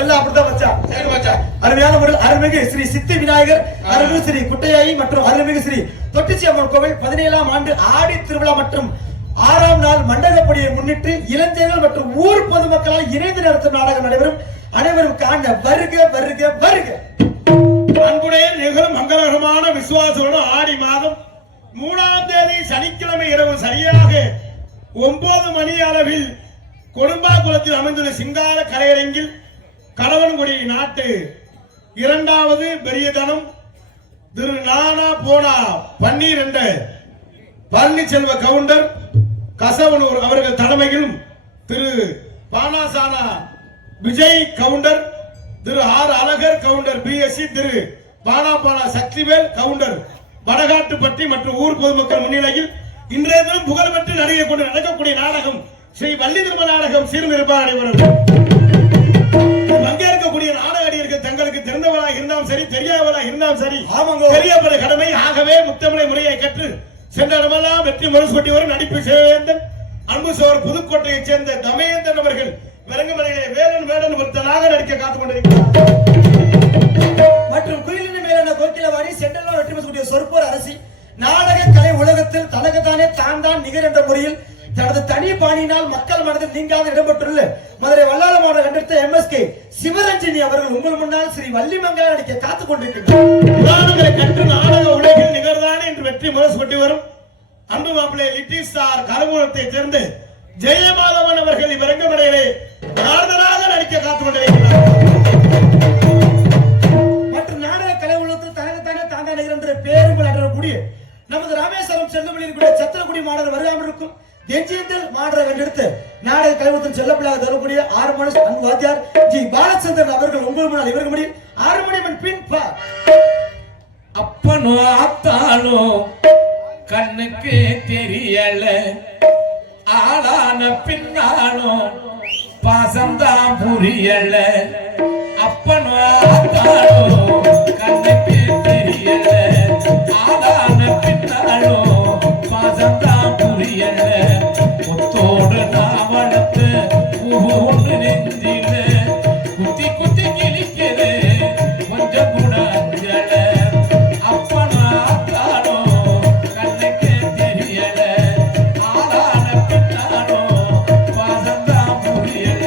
எல்லாம் அப்படித்தான் வச்சா. சரி வச்சா. அருமையான முறையில் அருள்மிகு ஸ்ரீ சித்தி விநாயகர், அருள்மிகு ஸ்ரீ குட்டையாயி மற்றும் அருள்மிகு ஸ்ரீ தொட்டிச்சி அம்மன் கோவில் 17ஆம் ஆண்டு ஆடி திருவிழா மற்றும் 6ஆம் நாள் மண்டகப்படியை முன்னிட்டு இளைஞர்கள் மற்றும் ஊர் பொதுமக்களால் இணைந்து நடத்தும் நாடகம் நடைபெறும். அனைவரும் காண வருக வருக வருக. அன்புடைய நிகழும் மங்களகரமான விசுவாசத்துடன் ஆடி மாதம் 3ஆம் தேதி சனிக்கிழமை இரவு சரியாக 9 மணி அளவில் கொடும்பாகுளத்தில் அமைந்துள்ள சிங்கார கலையரங்கில் கணவன்குடி நாட்டு 2வது பெரிய தனம் திரு நானா போனா பன்னீர் என்ற பழனிச்செல்வ கவுண்டர் கசவனூர் அவர்கள் தலைமையிலும் திரு பானாசானா விஜய் கவுண்டர், திரு ஆர் அழகர் கவுண்டர் பிஎஸ்சி, திரு பானா சக்திவேல் கவுண்டர் வடகாட்டுப்பட்டி மற்றும் ஊர் பொதுமக்கள் முன்னிலையில் இன்றைய தினம் புகழ்பெற்று நடிகை கொண்டு நடக்கக்கூடிய நாடகம் ஸ்ரீ வள்ளி திருமண நாடகம் சீர்மிருப்பாக நடைபெறுகிறது. பங்கேற்கக்கூடிய நாடகடியர்கள் தங்களுக்கு தெரிந்தவராக இருந்தாலும் சரி, தெரியாதவராக இருந்தாலும் சரி, தெரியப்பட கடமை. ஆகவே முத்தமிழை முறையை கற்று சென்ற இடமெல்லாம் வெற்றி முரசொட்டி வரும் நடிப்பு சேவேந்தன் அன்பு சோர் புதுக்கோட்டையைச் சேர்ந்த தமயந்தன் அவர்கள் விலங்குமலையிலே வேடன் ஒருத்தனாக நடிக்க காத்துக் கொண்டிருக்கிறார். மற்றும் குயிலின் மேலான கோக்கிலவாணி சென்றெல்லாம் வெற்றி பெறக்கூடிய சொற்போர் அரசி நாடக கலை உலகத்தில் தனக்குத்தானே தான் நிகர் என்ற முறையில் தனது தனி பாணியினால் மக்கள் மனதில் நீங்காத இடம்பெற்றுள்ள மதுரை வல்லாள மாவட்ட கண்டித்த எம்எஸ்கே சிவரஞ்சனி அவர்கள் உங்கள் முன்னால் ஸ்ரீ வள்ளிமங்கா நடிக்க காத்துக் கொண்டிருக்கிறார். கற்று நாடக உலகில் நிகர்தான் என்று வெற்றி முரசொட்டி வரும் அன்பு மாப்பிள்ளை லிட்டில் ஸ்டார் கருமூலத்தை சேர்ந்து ஜெயமாதவன் அவர்கள் இவ்விரங்கமடையிலே நாரதராக நடிக்க காத்துக் கொண்டிருக்கிறார். மற்றும் நாடக கலை உலகத்தில் தனக்குத்தானே தாங்கா நிகர் என்ற பேருங்கள் அடரக்கூடிய நமது ராமேஸ்வரம் செல்லுமொழியில் கூட சத்திரக்குடி மாடல் வருகாமல் இருக்கும் எஞ்சியத்தில் மாடரை வென்றெடுத்து நாடக கலைவத்தின் செல்லப்பிள்ளாக தரக்கூடிய 6 மணி அன்பு வாத்தியார் ஜி பாலச்சந்திரன் அவர்கள் உங்கள் முன்னால் இவருக்கு முடியும் 6 மணி பின் அப்பனோ அத்தானோ கண்ணுக்கு தெரியல, ஆளான பின்னானோ பாசம்தான் புரியல. அப்பனோ அத்தானோ கண்ணுக்கு தெரியல, ஆளான பின்னானோ பாசம்தான் புரியல. முத்தோடு நான் வளர்த்த ஒன்று நெஞ்சில குத்தி குத்தி கிழிக்குது கொஞ்சம் கூட அஞ்சல. அப்பனா அத்தானோ கண்ணுக்கு தெரியல, ஆளான பின்னானோ பாசம்தான் புரியல.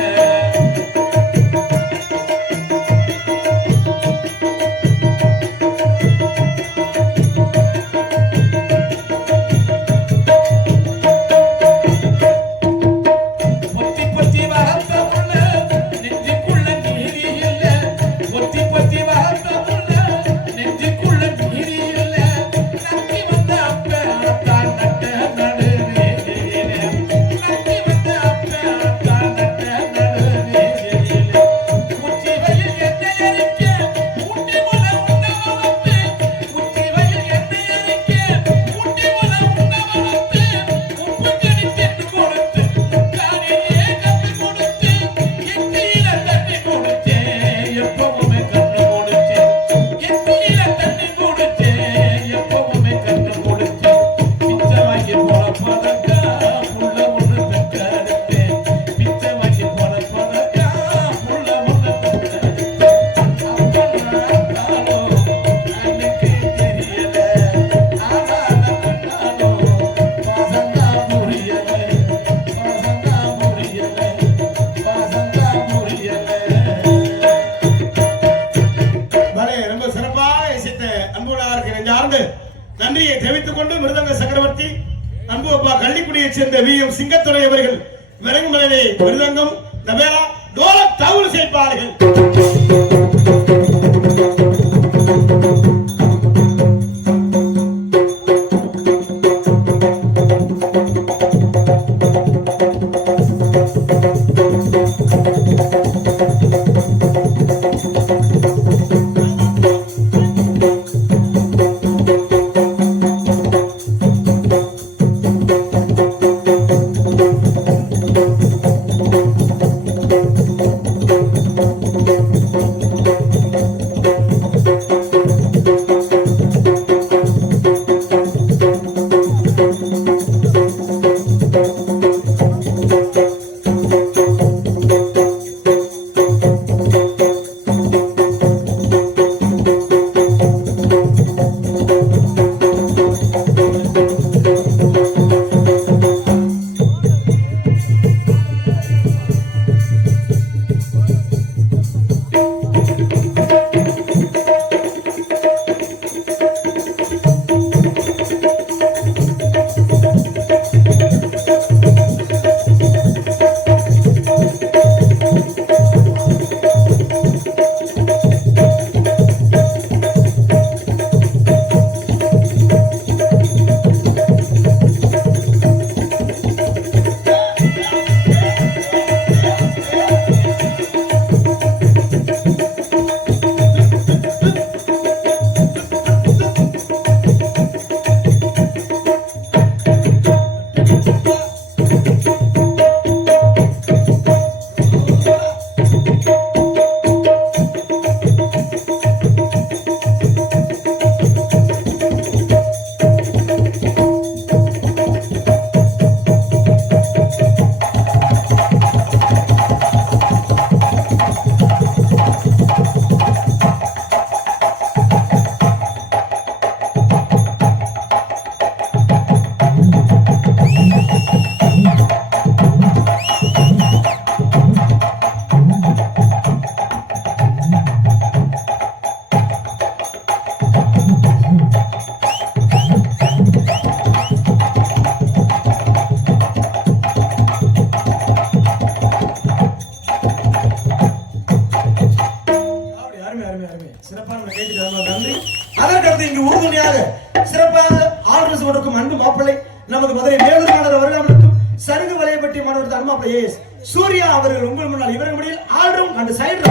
நன்றியை தெரிவித்துக் கொண்டு மிருதங்க சக்கரவர்த்தி அன்பு அப்பா கள்ளிக்குடியைச் சேர்ந்த வி.எம். சிங்கத்துறை அவர்கள் விலங்குமலையிலே மிருதங்கம் தபேலா டோலக் தவுல் சேர்ப்பார்கள். ஆர்டர்ஸ் கொடுக்கும் அன்பு மாப்பிள்ளை நமது மதுரை மேலூர் மாநகர வருகாமலுக்கும் சருகு வலையப்பட்டி மாணவர் அன்மாப்பிள்ளை ஏஎஸ் சூர்யா அவர்கள் உங்கள் முன்னால் இவர்கள் முடியில் ஆல்ரூம் அண்ட் சைடு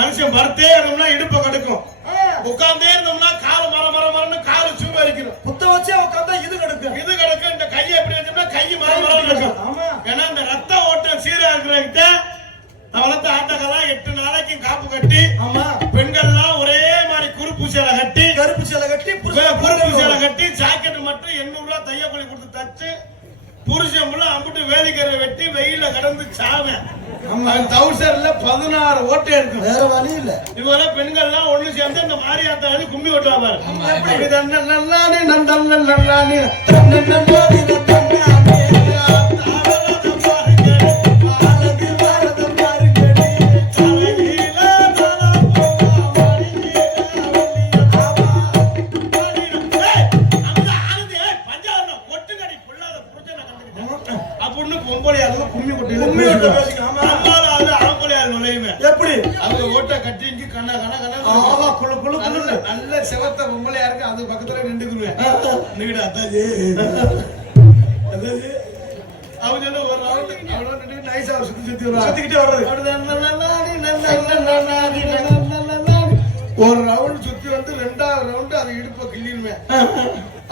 மனுஷன் படுத்தே இருந்தோம்னா இடுப்ப கடுக்கும், உட்கார்ந்தே இருந்தோம்னா கால மரம்னு காலு சூம்ப அரிக்கணும், புத்த வச்சே உட்கார்ந்தா இது கடுக்கும். இந்த கையை எப்படி வச்சோம்னா கை மரம் இருக்கும். ஏன்னா இந்த ரத்த ஓட்டம் சீரா இருக்கிறவங்கிட்ட நான் வளர்த்த ஆட்டக்காரா 8 நாளைக்கு காப்பு கட்டி, பெண்கள்லாம் ஒரே மாதிரி கருப்பு சேலை கட்டி ஜாக்கெட் மட்டும் 800 ரூபாய் தையக்கூலி கொடுத்து தச்சு புருஷன் அம்பிட்டு வேலைக்கரை வெட்டி வெயில கடந்து சாவேன். தௌசண்ட்ல 16 ஓட்டை இருக்கும், வேற வழி இல்ல. இவங்க பெண்கள்லாம் ஒண்ணு சேர்ந்து இந்த மாரியாத்தாடி கும்பி ஓட்டுவாங்க. நல்லானே நல்லானே எப்படி அவங்க ஓட்ட கட்டி கண்ணா நல்ல செவத்த பொம்பளையா இருக்கு, அது பக்கத்துல நின்றுக்குருவேன். அவங்க ஒரு ரவுண்ட் நைஸா சுத்திக்கிட்டே ஒரு ரவுண்ட் சுத்தி வந்து 2வது ரவுண்ட் அது இடுப்ப கிள்ளிடுவேன்.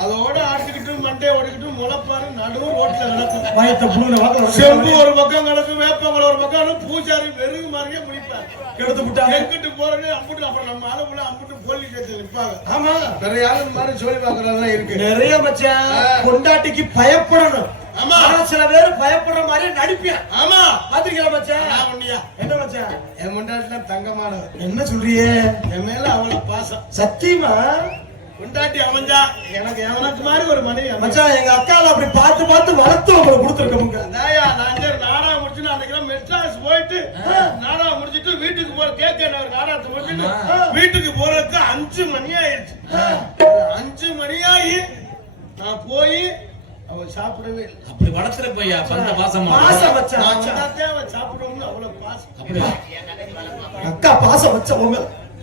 அதோட ஆட்டிக்கிட்டு மண்டே ஓடிக்கிட்டு முளைப்பாரு நடு ரோட்ல கிடக்கும். செம்பு ஒரு பக்கம் கிடக்கும், வேப்பங்கள் ஒரு பக்கம், பூஜாரி வெறும் மாதிரியே முடிப்பாரு. எடுத்து விட்டாங்க எங்கிட்டு போறேன்னு அம்பிட்டு அப்புறம் நம்ம ஆளுக்குள்ள அம்பிட்டு போலி கேட்டு நிற்பாங்க. ஆமா, நிறைய ஆளு இந்த மாதிரி சொல்லி பாக்குறதெல்லாம் இருக்கு. நிறைய மச்சான் பொண்டாட்டிக்கு பயப்படணும். ஆமா, சில பேர் பயப்படுற மாதிரி நடிப்பேன். ஆமா, பாத்தீங்களா மச்சான்? என்ன மச்சான், என் பொண்டாட்டில தங்கமானவர். என்ன சொல்றியே? என் மேல அவ்வளவு பாசம். சத்தியமா பொண்டாட்டி அமைஞ்சா எனக்கு மாதிரி ஒரு மனைவி மச்சான். எங்க அக்கால அப்படி பார்த்து வளர்த்து உங்களுக்கு கொடுத்துருக்கோங்க. நான் நாடகம் முடிச்சுட்டு அன்னைக்கு மெட்ராஸ் போயிட்டு நாடகம் முடிச்சுட்டு வீட்டுக்கு போற கேட்க நாடகத்தை முடிச்சுட்டு வீட்டுக்கு போறதுக்கு 5 மணி ஆயிடுச்சு. 5 மணி ஆகி நான் போய் அவ சாப்பிடவே இல்லை. அப்படி வளர்த்துற பையா பந்த பாசம் சாப்பிடுவோம்னு அவ்வளவு பாசம். அக்கா பாசம் வச்சவங்க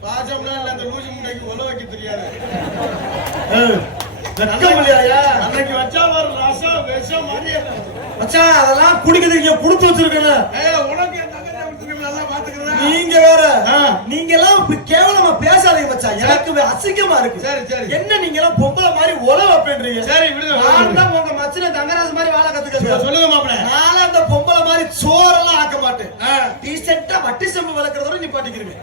பாசம்னா இல்ல, அந்த லூசி முன்னைக்கு உல வைக்க தெரியாது. அன்னைக்கு வச்சா ஒரு ரசம் விஷம் மாதிரியே மச்சான். அதெல்லாம் குடிக்கிறதுக்கு கொடுத்து வச்சிருக்கேன். உனக்கு என் தங்கச்சி நல்லா பாத்துக்கிறேன். நீங்க வேற, நீங்க எல்லாம் இப்படி கேவலமா பேசாதீங்க மச்சான். எனக்கு அசிங்கமா இருக்கு. சரி என்ன நீங்க எல்லாம் பொம்பளை மாதிரி உல வைப்பேன்றீங்க. சரி விடுங்க. நான் தான் உங்க மச்சனை தங்கராஜ் மாதிரி வாழ கத்துக்கிறேன். சொல்லுங்க மாப்பிள்ள. நான் அந்த பொம்பளை மாதிரி சோறெல்லாம் ஆக்க மாட்டேன். டீசென்ட்டா வட்டி செம்பு வளர்க்கறதோட நீ பாட்டிக்கிறீங்க.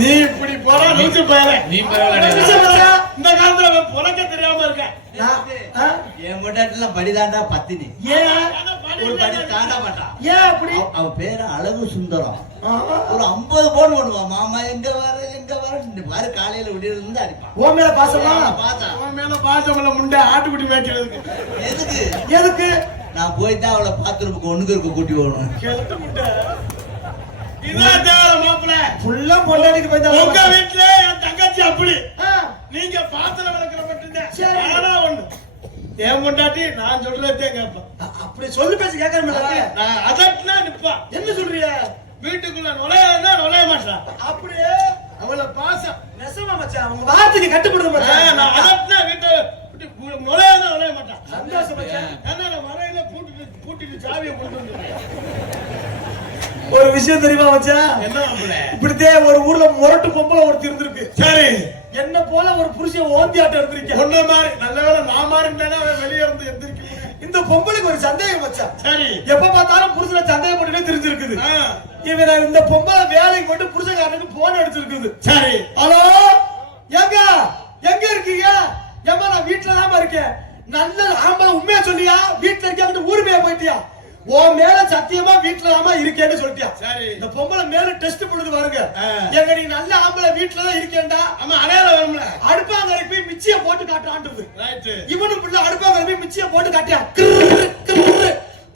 நீ இப்படி போற நூற்று போயற நீ பரவாயில்லை. இந்த காலத்துல பொழக்க தெரியாம இருக்க. என் பொண்டாட்டிலாம் படிதாண்டா பத்தினி. ஏன் ஒரு படி தாண்ட மாட்டான். ஏன் அப்படி? அவ பேரு அழகு சுந்தரம். ஆஹா. ஒரு 50 போன் பண்ணுவான். மாமா எங்க வர பாரு காலையில விடியல இருந்து அடிப்பான். உன் மேல பாசமா? பார்த்தா அவன் மேல பாசமல்ல முண்டை ஆட்டுக்குட்டி மேய்க்கிறதுக்கு. எதுக்கு எதுக்கு? நான் போய்தான் அவளை பாத்துருப்புக்கு ஒண்ணுக்கு இருக்க கூட்டி போகணும். கிழட்டு முட்டை. இதான் தேவை மாப்பிள்ள. ஃபுல்லா பொண்டாட்டிக்கு போய் உங்க தான். வீட்டுல என் தங்கச்சி அப்படி ஆ. நீங்க பாத்திரம் வளர்க்கிற மட்டும்தான். சரி. ஆனா ஒண்ணு என் பொண்டாட்டி நான் சொல்றதே கேட்பான். அப்படி சொல்லு பேசி கேட்கறமில்ல. நான் அதட்டினா நிப்பா. என்ன சொல்றிய? வீட்டுக்குள்ள நுழைய மாட்டான். அப்படியே அவள பாசம். நெசமா மச்சான். உங்க வார்த்தைக்கு கட்டுப்படுது மச்சான். நான் அதட்டினா வீட்டை நுழைய மாட்டான். சந்தோஷம் மச்சான். ஏன்னா நான் வரையில பூட்டிட்டு சாவியை கொண்டு வந்துருக்கேன். ஒரு விஷயம் தெரியுமா மச்சான்? என்ன மாப்பிள்ள? இப்படித்தே ஒரு ஊர்ல முரட்டு பொம்பளை ஒருத்தி இருந்திருக்கு. சரி. என்ன போல ஒரு புருஷன் ஓந்தியாட்டம் இருந்திருக்கேன். ஒண்ணு மாதிரி நல்ல வேளை நான் மாதிரி இருந்தானே அவன் வெளியே இருந்து எந்திரிக்க முடியும். இந்த பொம்பளைக்கு ஒரு சந்தேகம் மச்சான். சரி. எப்ப பார்த்தாலும் புருஷனை சந்தேகப்பட்டுனே தெரிஞ்சிருக்குது. ஆ. இவன் இந்த பொம்பளை வேலைக்கு போட்டு புருஷக்காரனுக்கு போன் அடிச்சிருக்குது. சரி. ஹலோ, எங்க இருக்கீங்க? ஏமா நான் வீட்டுல தான் இருக்கேன். நல்ல ஆம்பளை உண்மையா சொல்லியா? வீட்டுல இருக்கியா? ஊருமையா போயிட்டியா? உன் மேல சத்தியமா வீட்டுல தான் இருக்கேன்னு சொல்லிட்டியா? சரி. இந்த பொம்பளை மேல டெஸ்ட் பண்ணுது பாருங்க. ஆ. எங்க நீ நல்ல ஆம்பளை வீட்டுல தான் இருக்கேன்டா. ஆமா அடையாளம் வரும்ல. அடுப்பாங்கரை போய் மிச்சிய போட்டு காட்டுறான்றது. ரைட். இவனும் பிள்ளை அடுப்பாங்கரை போய் மிச்சிய போட்டு காட்டியா?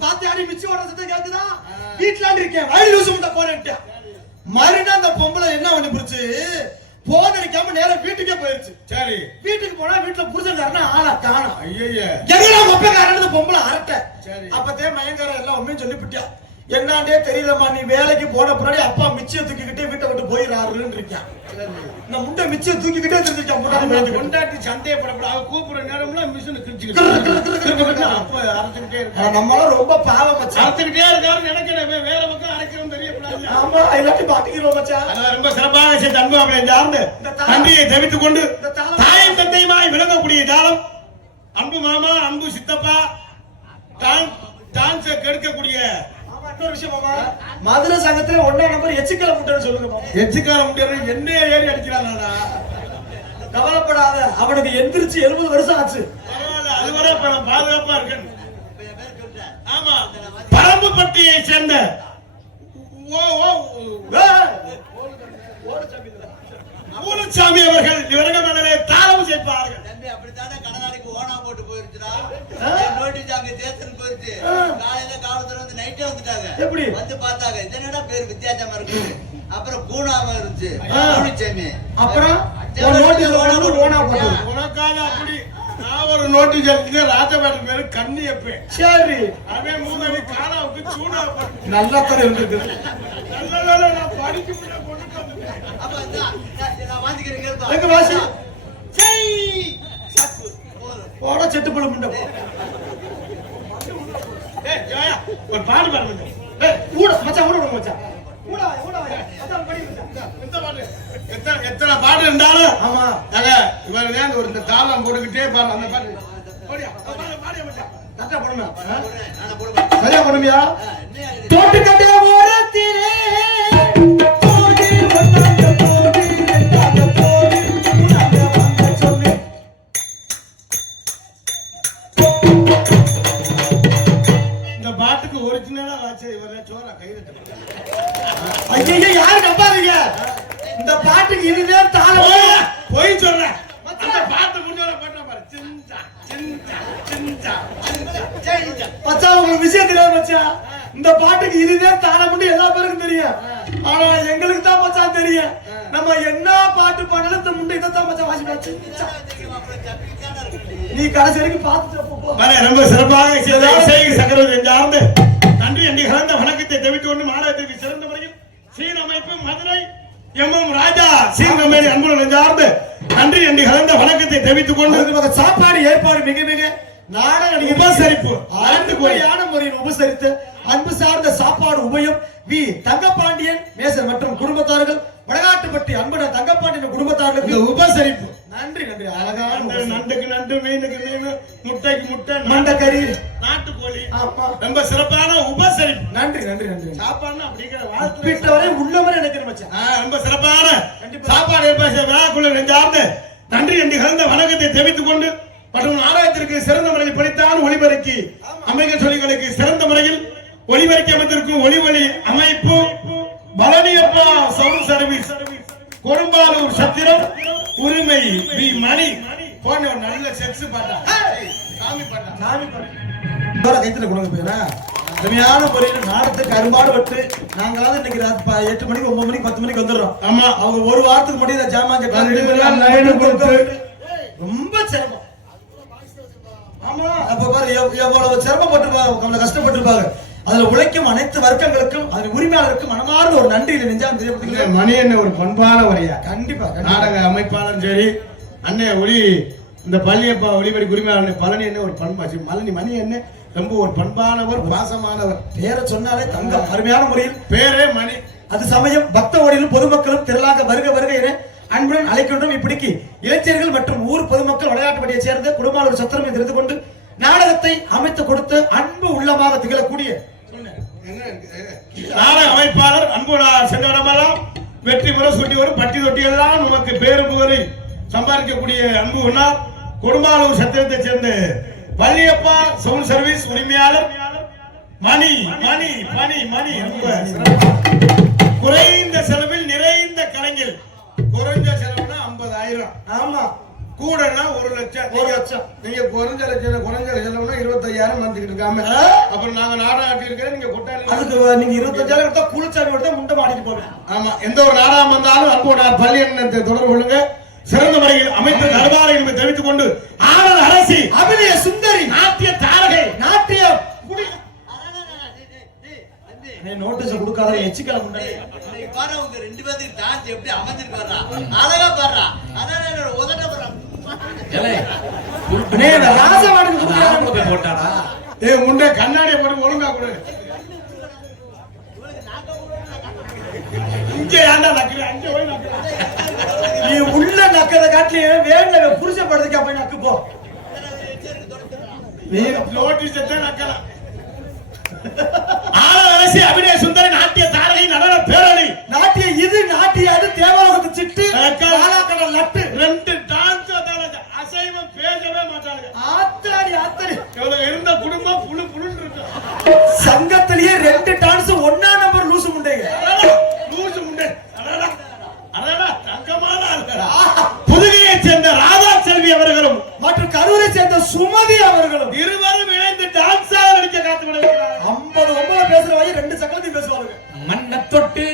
பாத்தியாடி மிச்சி ஓடுற சத்தம் கேக்குதா? வீட்டுல இருக்கேன் வயல் யூஸ் பண்ண போறேன்ட்டியா? மறுநாள் அந்த பொம்பளை என்ன பண்ணி போச்சு? போன் அடிக்காம நேரா வீட்டுக்கே போயிருச்சு. சரி. வீட்டுக்கு போனா வீட்டுல புருஷன்காரனா ஆளா காணோம். ஐயய்ய. எங்கடா மொப்பக்காரன்னு பொம்பளை அரட்டை. சரி. அப்பதே மயங்கார எல்லாம் உண்மையும் சொல்லிவிட்டியா? என்னாண்டே தெரியலமா, நீ வேலைக்கு போன பின்னாடி அப்பா மிச்சிய தூக்கிக்கிட்டே வீட்டை விட்டு போயிடாருன்னு இருக்கான். இந்த முட்டை மிச்சிய தூக்கிக்கிட்டே தெரிஞ்சிருக்கான். கொண்டாட்டி சந்தேகப்படப்பட அவ கூப்பிடுற நேரம்ல மிஷின் கிழிச்சுக்கிட்டு அப்ப அரைச்சுக்கிட்டே இருக்கா. நம்மளாம் ரொம்ப பாவம் மச்சான். அரைச்சுக்கிட்டே இருக்காருன்னு நினைக்கிறேன். வேற பக்கம் அரைக்கிறோம் தெரியப்படாது. ஆமா, எல்லாத்தையும் பாத்துக்கிறோம் மச்சான். அதான் ரொம்ப சிறப்பாக செய்த அன்பு அவளை சார்ந்து நன்றியை தெரிவித்துக் கொண்டு தாயும் தந்தையுமாய் விளங்கக்கூடிய ஜாலம் அன்பு மாமா, அன்பு சித்தப்பா, டான்ஸை கெடுக்கக்கூடிய இன்னொரு விஷயம் மாமா, மதுரை சங்கத்துல 1ஆம் நம்பர் எச்சிக்கல முட்டைன்னு சொல்லுங்க மாமா. எச்சிக்கார முடியாது என்ன ஏறி அடிக்கிறானா? கவலைப்படாத, அவனுக்கு எந்திரிச்சு 70 வருஷம் ஆச்சு. பரவாயில்ல, அதுவரை பாதுகாப்பா இருக்கேன். ஆமா, பரம்புப்பட்டியை சேர்ந்த ஊனசாமி அவர்கள் இவரக மேலே தாளம் சேர்ப்பார்கள். தம்பி அப்படித்தானே கடனாளிக்கு ஓனா போட்டு போயிருச்சுடா. நோட்டீஸ் அங்க தேசன் போயிருச்சு. காலையில காலத்துல வந்து நைட்டே வந்துட்டாங்க. எப்படி வந்து பார்த்தாங்க, இதனடா பேர் வித்தியாசமா இருக்கு. அப்புறம் பூனாவா இருந்துச்சு. ஊனசாமி. அப்புறம் நோட்டீஸ் ஓனா போட்டு உனக்காக அப்படி நான் ஒரு நோட்டீஸ் எழுதி ராஜபாட்டு பேரு கண்ணி எப்பேன். சரி, அவன் 3 அடி காலாவுக்கு சூடா போட்டு நல்லா தர இருக்கு. நல்ல வேலை நான் படிக்க முடியாது கொண்டு வந்துட்டேன். அப்ப நான் வாங்கிக்கிறேன் கேள்பா. எங்க வாசி ஜெய் சப்பு. போட செட்டு புள்ள முண்டை. ஏய் ஜெயா ஒரு பாடு பாருங்க. ஏய் ஊட மச்சான், ஊட மச்சான். ஊடா அதான் படி மச்சான். இந்த பாடு எத்தனை பாடு இருந்தாலும் ஆமா இவர் வேணும் ஒரு இந்த தாளம் போட்டுக்கிட்டே பாரு. அந்த பாடு பாடியா பாடியா மச்சான். கரெக்டா போடுங்க. நான் போடுவேன். சரியா போடுவியா? தோட்டு கட்டே ஓரத்திலே போடி வந்தாங்க போடி வந்தாங்க போடி நாங்க வாங்க சொல்லு. இந்த பாட்டுக்கு ஒரிஜினலா வாச்ச இவரே சோரா கைதட்ட. ஐயோ யாரும் நம்பாதீங்க. இந்த பாட்டுக்கு இதுதான் தாளம். போய் சொல்றேன். அந்த பாட்டு முடிஞ்சோட போட்டா பாரு. சின்சா சின்சா சின்சா சின்சா. மச்சான் உங்களுக்கு விஷயம் தெரியாது மச்சான். இந்த பாட்டுக்கு இதுதான் தாளம்னு எல்லா பேருக்கும் தெரியும். ஆனா எங்களுக்கு தான் மச்சான் தெரியும். நம்ம என்ன பாட்டு பாடலும் இந்த முண்டை இதான் மச்சான் வாசிப்பாச்சு. நீ கடைசி வரைக்கும் பார்த்துட்டு போ. ரொம்ப சிறப்பாக செய்தி சக்கரவர்த்தி சார்ந்து நன்றி அண்டி கலந்த வணக்கத்தை தெரிவித்துக் கொண்டு மாநிலத்திற்கு சிறந்த முறையில் சீன அமைப்பு மதுரை எம் ராஜா சீன் கம்பெனி அன்புடன் சார்ந்து நன்றி அண்டி கலந்த வணக்கத்தை தெரிவித்துக் கொண்டு சாப்பாடு ஏற்பாடு மிக மிக நாடக உபசரிப்பு ஆண்டுகோடியான முறையில் உபசரித்து அன்பு சார்ந்த சாப்பாடு உபயம் வி தங்கப்பாண்டியன் மேசர் மற்றும் குடும்பத்தார்கள் வடகாட்டுப்பட்டி அன்புடன் தங்கப்பாண்டியன் குடும்பத்தார்களுக்கு உபசரிப்பு நன்றி நன்றி. அழகான நண்டுக்கு நண்டு, மீனுக்கு மீன், முட்டைக்கு முட்டை, மண்டக்கறி, நாட்டுக்கோழி, ஆமா ரொம்ப சிறப்பான உபசரிப்பு. நன்றி நன்றி நன்றி. சாப்பாடு அப்படிங்கிற வாழ்த்து வீட்டவரை உள்ளவரை எனக்கு மச்சான். ரொம்ப சிறப்பான சாப்பாடு ஏற்பாடு விழாக்குள்ள நெஞ்சார்ந்து நன்றி என்று கலந்த வணக்கத்தை தெரிவித்துக் கொண்டு மற்றும் நாடகத்திற்கு சிறந்த முறையில் படித்தான் ஒளிபரப்பி அமைக்க சொல்லிகளுக்கு சிறந்த முறையில் ஒளிபரப்பி அமைத்திருக்கும் ஒளி அமைப்பு பழனியப்பா சவுண்ட் சர்வீஸ் கொடும்பாலூர் சத்திரம் உரிமை வி மணி போன ஒரு நல்ல செக்ஸ் பாட்டா சாமி பாட்டா கைத்துல கொடுங்க போயினா அருமையான முறையில் நாடகத்துக்கு அரும்பாடுபட்டு நாங்களாவது இன்னைக்கு 8 மணிக்கு 9 மணிக்கு 10 மணிக்கு வந்துடுறோம். ஆமா அவங்க ஒரு வாரத்துக்கு முன்னாடி ஜாமான் ரொம்ப சிரமம். ஆமா அப்ப பாரு எவ்வளவு சிரமப்பட்டிருப்பாங்க, நம்மள கஷ்டப்பட்டிருப்பாங்க. அதுல உழைக்கும் அனைத்து வர்க்கங்களுக்கும் அதன் உரிமையாளருக்கும் மனமார்ந்த ஒரு நன்றியில நெஞ்சாம் தெரியப்படுத்தீங்க. மணி என்ன ஒரு பண்பான வரையா கண்டிப்பா நாடக அமைப்பாளர் சரி அண்ணே ஒளி இந்த பள்ளியப்பா ஒளிபடி உரிமையாளர் பழனி என்ன ஒரு பண்பாச்சு மணி என்ன ரொம்ப ஒரு பண்பானவர் பாசமானவர். பேரை சொன்னாலே தங்கம். அருமையான முறையில் பேரே மணி. அது சமயம் பக்த ஓடியிலும் பொதுமக்களும் திரளாக வருக என அன்புடன் அழைக்கின்றோம். இப்படிக்கு இளைஞர்கள் மற்றும் ஊர் பொதுமக்கள் விளையாட்டு பணியை சேர்ந்த குடும்பாளூர் சத்திரம் தெரிந்து கொண்டு நாடகத்தை அமைத்து கொடுத்து அன்பு உள்ளமாக திகழக்கூடிய நாடக அமைப்பாளர் அன்புடார் சென்றடமெல்லாம் வெற்றி முறை சுட்டி வரும் பட்டி தொட்டி எல்லாம் நமக்கு பேரும் புகழை சம்பாதிக்கக்கூடிய அன்பு உண்ணார் கொடும்பாலூர் சத்திரத்தை சேர்ந்த பள்ளியப்பா சவுண்ட் சர்வீஸ் உரிமையாளர் மணி மணி மணி மணி ரொம்ப குறைந்த செலவில் நிறைந்த கலைஞர். குறைஞ்ச செலவுனா 50,000. ஆமா கூடனா 1,00,000. நீங்க குறைஞ்ச செலவுனா 25,000 வந்துட்டு இருக்காம அப்புறம் நாங்க நாடகம் ஆட்டி இருக்கிறேன். நீங்க கொட்டாளி அதுக்கு நீங்க 25,000 எடுத்தா குளிச்சாமி எடுத்தா முண்டை மாடிக்கு போவேன். ஆமா எந்த ஒரு நாடகம் வந்தாலும் அன்போட பள்ளி எண்ணத்தை தொடர்பு கொள்ளுங்க. சிறந்த முறையில் அமைப்பு நலவாரை தெரிவித்துக் கொண்டு ஆனந்த அரசி அபிநய சுந்தரி நாட்டிய தாரகை நாட்டிய நோட்டீஸ் கொடுக்காத எச்சிக்கல முன்னாடி பாரு உங்க 2 பேருக்கு டான்ஸ் எப்படி அமைஞ்சிருக்கு பாருடா. அழகா பாருடா. அண்ணா உதட்ட பாருடா. ஏலே அண்ணே ராஜவாடன் குடுக்குறாங்க போட்டாடா. ஏய் முண்டை கண்ணாடியை போட்டு ஒழுங்கா கொடு. இங்க ஏன்டா நக்கற அங்க போய் நக்கற. நீ உள்ள நக்கறத காட்டிலே வேண்ல புருஷ படுறதுக்கு போய் நக்கு போ. நீ நோட்டீஸ் எடுத்து நக்கற. ஆளரசி அபிநய சுந்தரி நாட்டிய தாரகை நடன பேரணி நாட்டிய இது நாட்டிய அது தேவலோகத்து சிட்டு காலாக்கட லட்டு 2 டான்ஸ் அசைவம் பேசவே மாட்டாங்க. ஆத்தாடி ஆத்தாடி இவங்க இருந்த குடும்பம் புழு புழுன்னு இருக்கு. சங்கத்திலேயே 2 டான்ஸ் ஒண்ணா நம்பர் லூசு முண்டைங்க. லூசு முண்டை. அடடா அடடா தங்கமான புதுகையை சேர்ந்த ராதா செல்வி அவர்களும் மற்றும் கரூரை சேர்ந்த சுமதி அவர்களும் இருவரும் இணைந்து டான்ஸாக நடிக்க காத்து விடுகிறார். 59 பேசுற வாய் 2 சக்கரத்தையும் பேசுவாங்க. மண்ணை தொட்டு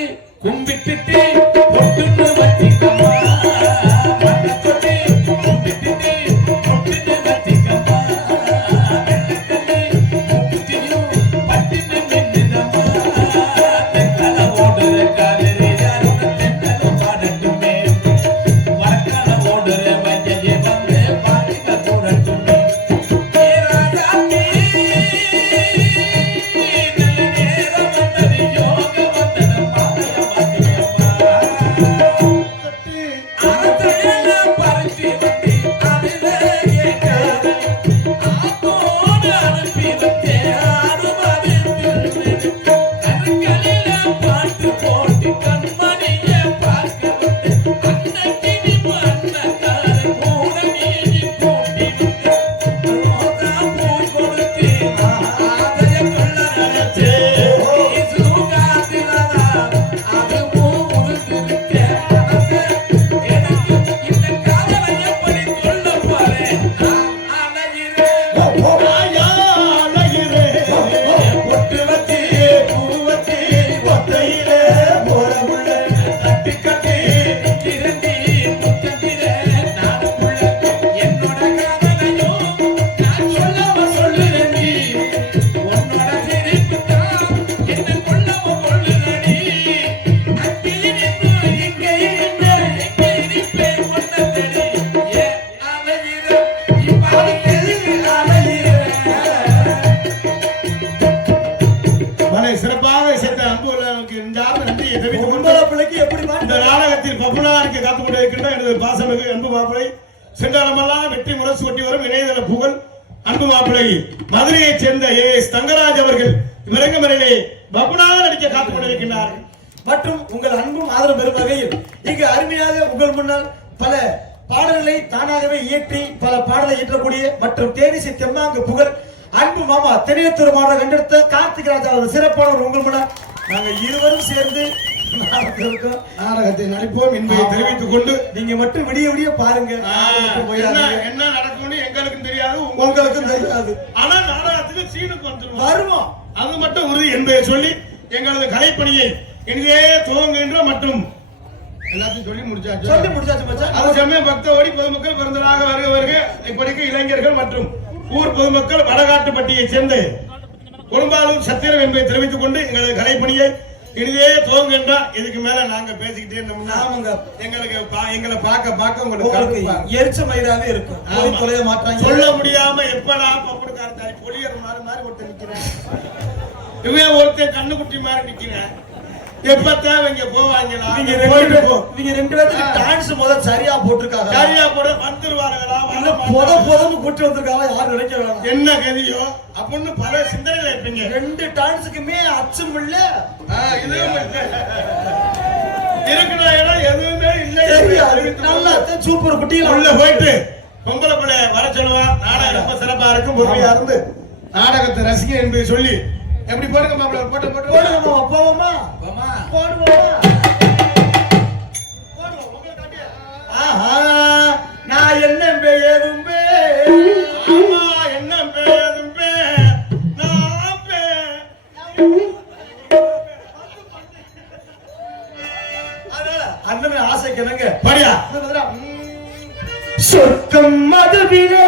கும்பிட்டுட்டு பொட்டுன்னு வச்சிக்கம்மா. மண்ணை தொட்டு கும்பிட்டுட்டு பொட்டுன்னு வச்சிக்கம்மா. வெள்ளக்கல்லு முக்குத்தியும் பட்டுன்னு மின்னுதம்மா. தெக்கல ஓடுற காவிரி யாரும் தென்னல பாடட்டுமே. வடக்கல ஓடுற வயலே வந்து பாட்டுக்க கூடட்டுமே. ஏ ராஜாத்தி நல்ல நேரம் வந்தது யோக வந்ததம்மா. ஆத்தையெல்லாம் பறிச்சு வந்தி அதிலே கேட்காது. ஆத்தோடு அனுப்பி வச்சேன் ஆறுமாதில் கண்களில பாட்டு போட்டு கண்மணிய பார்க்க விட்டு அன்னைக்கு நீ அண்ணக்கார கூட நீ கூட்டி விட்டு ரோஜா பூ கொடுத்து ஆதைய கொள்ள நினைச்சே. நீ சுகாதிரதா அது பூ உடுத்திருக்க மனசே. எனக்கு இந்த காதலை எப்படி சொல்ல போறேன் நான் அலைகிறேன். ஆயா அழகிரே பொட்டு வச்சி பூ வச்சி ஒத்தையிலே போற முள்ள தட்டி கட்டி நிக்கிறண்டி முத்தத்திலே நானுக்குள்ள என்னோட காதலையும் நான் சொல்லாம சொல்லுறேன்டி. உன்னோட சிரிப்புதான் என்ன கொல்லாம கொள்ளுறடி. அங்கில் நின்று இங்கே நின்று எங்கே இருப்பேன் ஒன்ன தேடி. ஏ அலைகிறேன் இப்பாலுக்கு அலைகிறேன். மனை சிறப்பாக இசைத்த அன்பு உள்ளவர்களுக்கு நெஞ்சார்ந்த நன்றியை தெரிவித்துக் கொண்டு பொம்பளை பிள்ளைக்கு எப்படி இந்த நாடகத்தில் பப்புனாருக்கு காத்துக் கொண்டிருக்கின்ற எனது பாசமிகு அன்பு மாப்பிளை சென்றாலமெல்லாம் வெற்றி முரசு கொட்டி வரும் இணையதள புகழ் அன்பு மாப்பிளை மதுரையைச் சேர்ந்த ஏஎஸ் தங்கராஜ் அவர்கள் விரங்கமரிலே பப்புனாக நடிக்க காத்துக் கொண்டிருக்கின்றார்கள். மற்றும் உங்கள் அன்பும் ஆதரவு பெறும் வகையில் இங்கு அருமையாக உங்கள் முன்னால் பல பாடல்களை தானாகவே இயற்றி பல பாடலை இயற்றக்கூடிய மற்றும் தேனிசை தெம்மாங்கு புகழ் அன்பு மாமா தெரியத்தூர் மாவட்டம் கண்டெடுத்த கார்த்திக் ராஜா ஒரு சிறப்பான ஒரு உங்கள் முன்னாள் நாங்கள் இருவரும் சேர்ந்து நாடகத்தை நடிப்போம் என்பதை தெரிவித்துக் கொண்டு நீங்க மட்டும் விடிய விடிய பாருங்க. என்ன நடக்கும்னு எங்களுக்கும் தெரியாது உங்களுக்கும் தெரியாது. ஆனா நாடகத்துக்கு சீனுக்கு வந்துருவோம் வருவோம், அது மட்டும் உறுதி என்பதை சொல்லி எங்களது கலைப்பணியை இனிதே துவங்குகின்ற மற்றும் எல்லாத்தையும் சொல்லி முடிச்சாச்சு மச்சான். அது சமயம் பக்தோடி பொதுமக்கள் பிறந்ததாக வருக இப்படிக்கு இளைஞர்கள் மற்றும் ஊர் பொதுமக்கள் வடகாட்டுப்பட்டியை சேர்ந்து குடும்பாலூர் சத்திரம் என்பதை தெரிவித்துக் கொண்டு எங்களது கலைப்பணியை இனிதே துவங்குகின்ற இதுக்கு மேல நாங்க பேசிக்கிட்டே இருந்தோம்னா எங்களை பார்க்க உங்களுக்கு எரிச்ச மயிராவே இருக்கும். தொலைய மாட்டாங்க, சொல்ல முடியாம எப்படா பப்புடுக்கார பொலியர் மாதிரி ஒருத்தர் நிக்கிறேன், இவன் ஒருத்தர் கண்ணுக்குட்டி மாதிரி நிக்கிறேன். எப்பத்தான் இங்க போவாங்களா? இவங்க ரெண்டு பேருக்கு டான்ஸ் முதல்ல சரியா போட்டிருக்காங்க. சரியா போட வந்துருவாங்களா? போதன்னு கூட்டி வந்திருக்காங்க. யாரும் நினைக்க வேணாம் என்ன கதியோ அப்படின்னு பல சிந்தனைகள் இருப்பீங்க. ரெண்டு டான்ஸுக்குமே அச்சம் இல்ல, இதுவும் இருக்கிற இடம் எதுவுமே இல்லை. நல்லா சூப்பர் குட்டியில உள்ள போயிட்டு பொம்பளை பிள்ளை வர சொல்லுவா. நாடகம் ரொம்ப சிறப்பா இருக்கும். பொறுமையா இருந்து நாடகத்தை ரசிக்க என்பதை சொல்லி எப்படி போடுங்க மாப்பிள்ள போடுங்க மாமா. போவோமா? நான் என்ன ஏதும் என்ன பேதும் அண்ணன் ஆசைக்கு என்னங்க படியா சொர்க்கம் மதுவிலே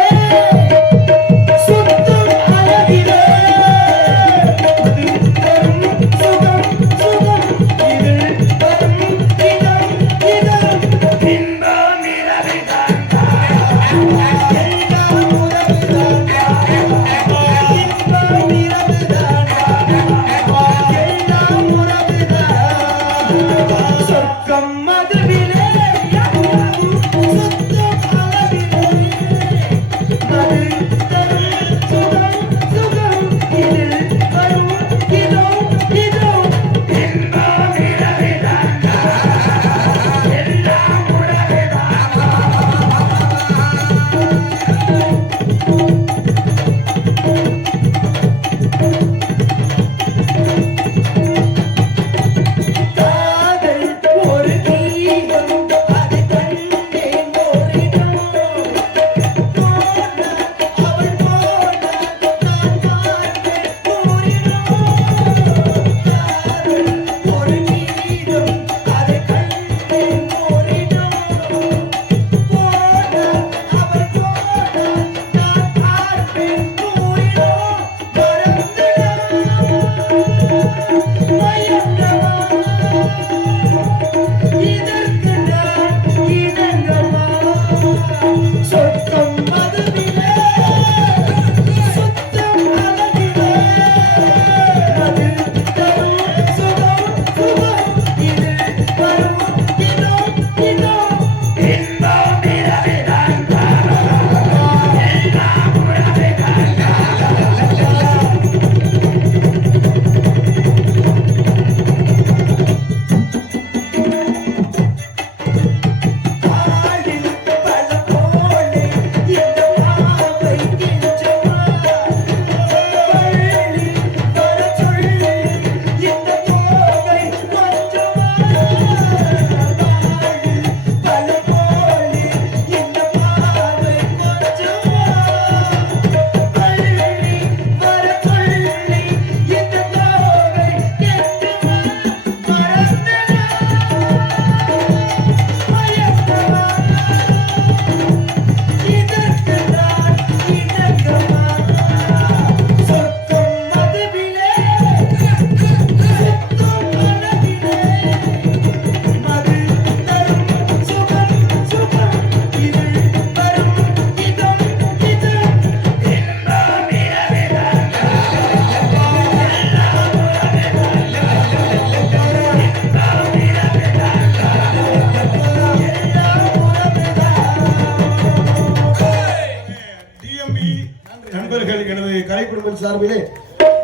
சார்பிலே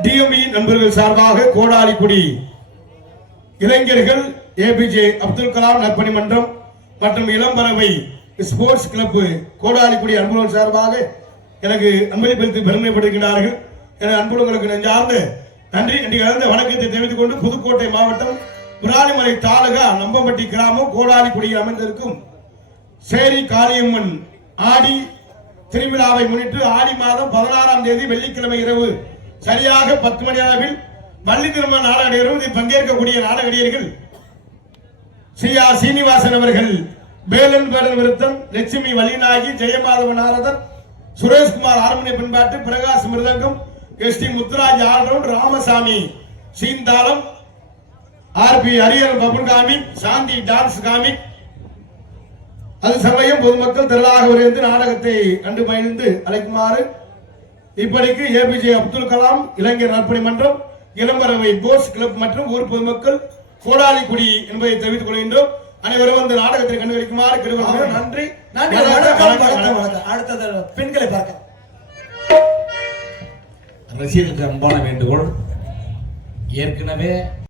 டிஎம்இ நண்பர்கள் சார்பாக கோடாலிக்குடி இளைஞர்கள் ஏபிஜே அப்துல் கலாம் நற்பணி மன்றம் மற்றும் இளம்பறவை ஸ்போர்ட்ஸ் கிளப் கோடாலிக்குடி அன்புடன் சார்பாக எனக்கு அன்பளிப்பளித்து பெருமைப்படுகிறார்கள். என அன்புகளுக்கு நெஞ்சார்ந்த நன்றி கலந்த வணக்கத்தை தெரிவித்துக் கொண்டு புதுக்கோட்டை மாவட்டம் விராலிமலை தாலுகா நம்பம்பட்டி கிராமம் கோடாலிக்குடியில் அமைந்திருக்கும் சேரி காளியம்மன் ஆடி திருவிழாவை முன்னிட்டு ஆடி மாதம் 16ஆம் தேதி வெள்ளிக்கிழமை இரவு சரியாக 10 மணி அளவில் வள்ளி திருமண நாடக நடிகரும் இதில் பங்கேற்கக்கூடிய நாடக நடிகர்கள் சீனிவாசன் அவர்கள், வேலன் பேரன் விருத்தம், லட்சுமி வள்ளிநாயகி, ஜெயமாதவன் நாரதன், சுரேஷ்குமார் ஆர்மோனிய பின்பாட்டு, Prakash mridangam, S T Muthuraj all round, Ramasamy சீந்தாளம், RP Hariyan Babul comic, Shanthi dance comic. அது சமயம் பொதுமக்கள் திரளாக வருகின்ற நாடகத்தை கண்டு மகிழ்ந்து அழைக்குமாறு இப்படிக்கு ஏபிஜே அப்துல் கலாம் இளைஞர் நற்பணி மன்றம், இளம்பரவை போஸ் கிளப் மற்றும் ஊர் பொதுமக்கள் கோடாலிக்குடி என்பதை தெரிவித்துக் கொள்கின்றோம். அனைவரும் இந்த நாடகத்தை கண்டுகளிக்குமாறு கேட்டுக்கொள்கிறோம். நன்றி. அடுத்தது பெண்களை பார்க்க ரசிகர்களுக்கு அன்பான வேண்டுகோள். ஏற்கனவே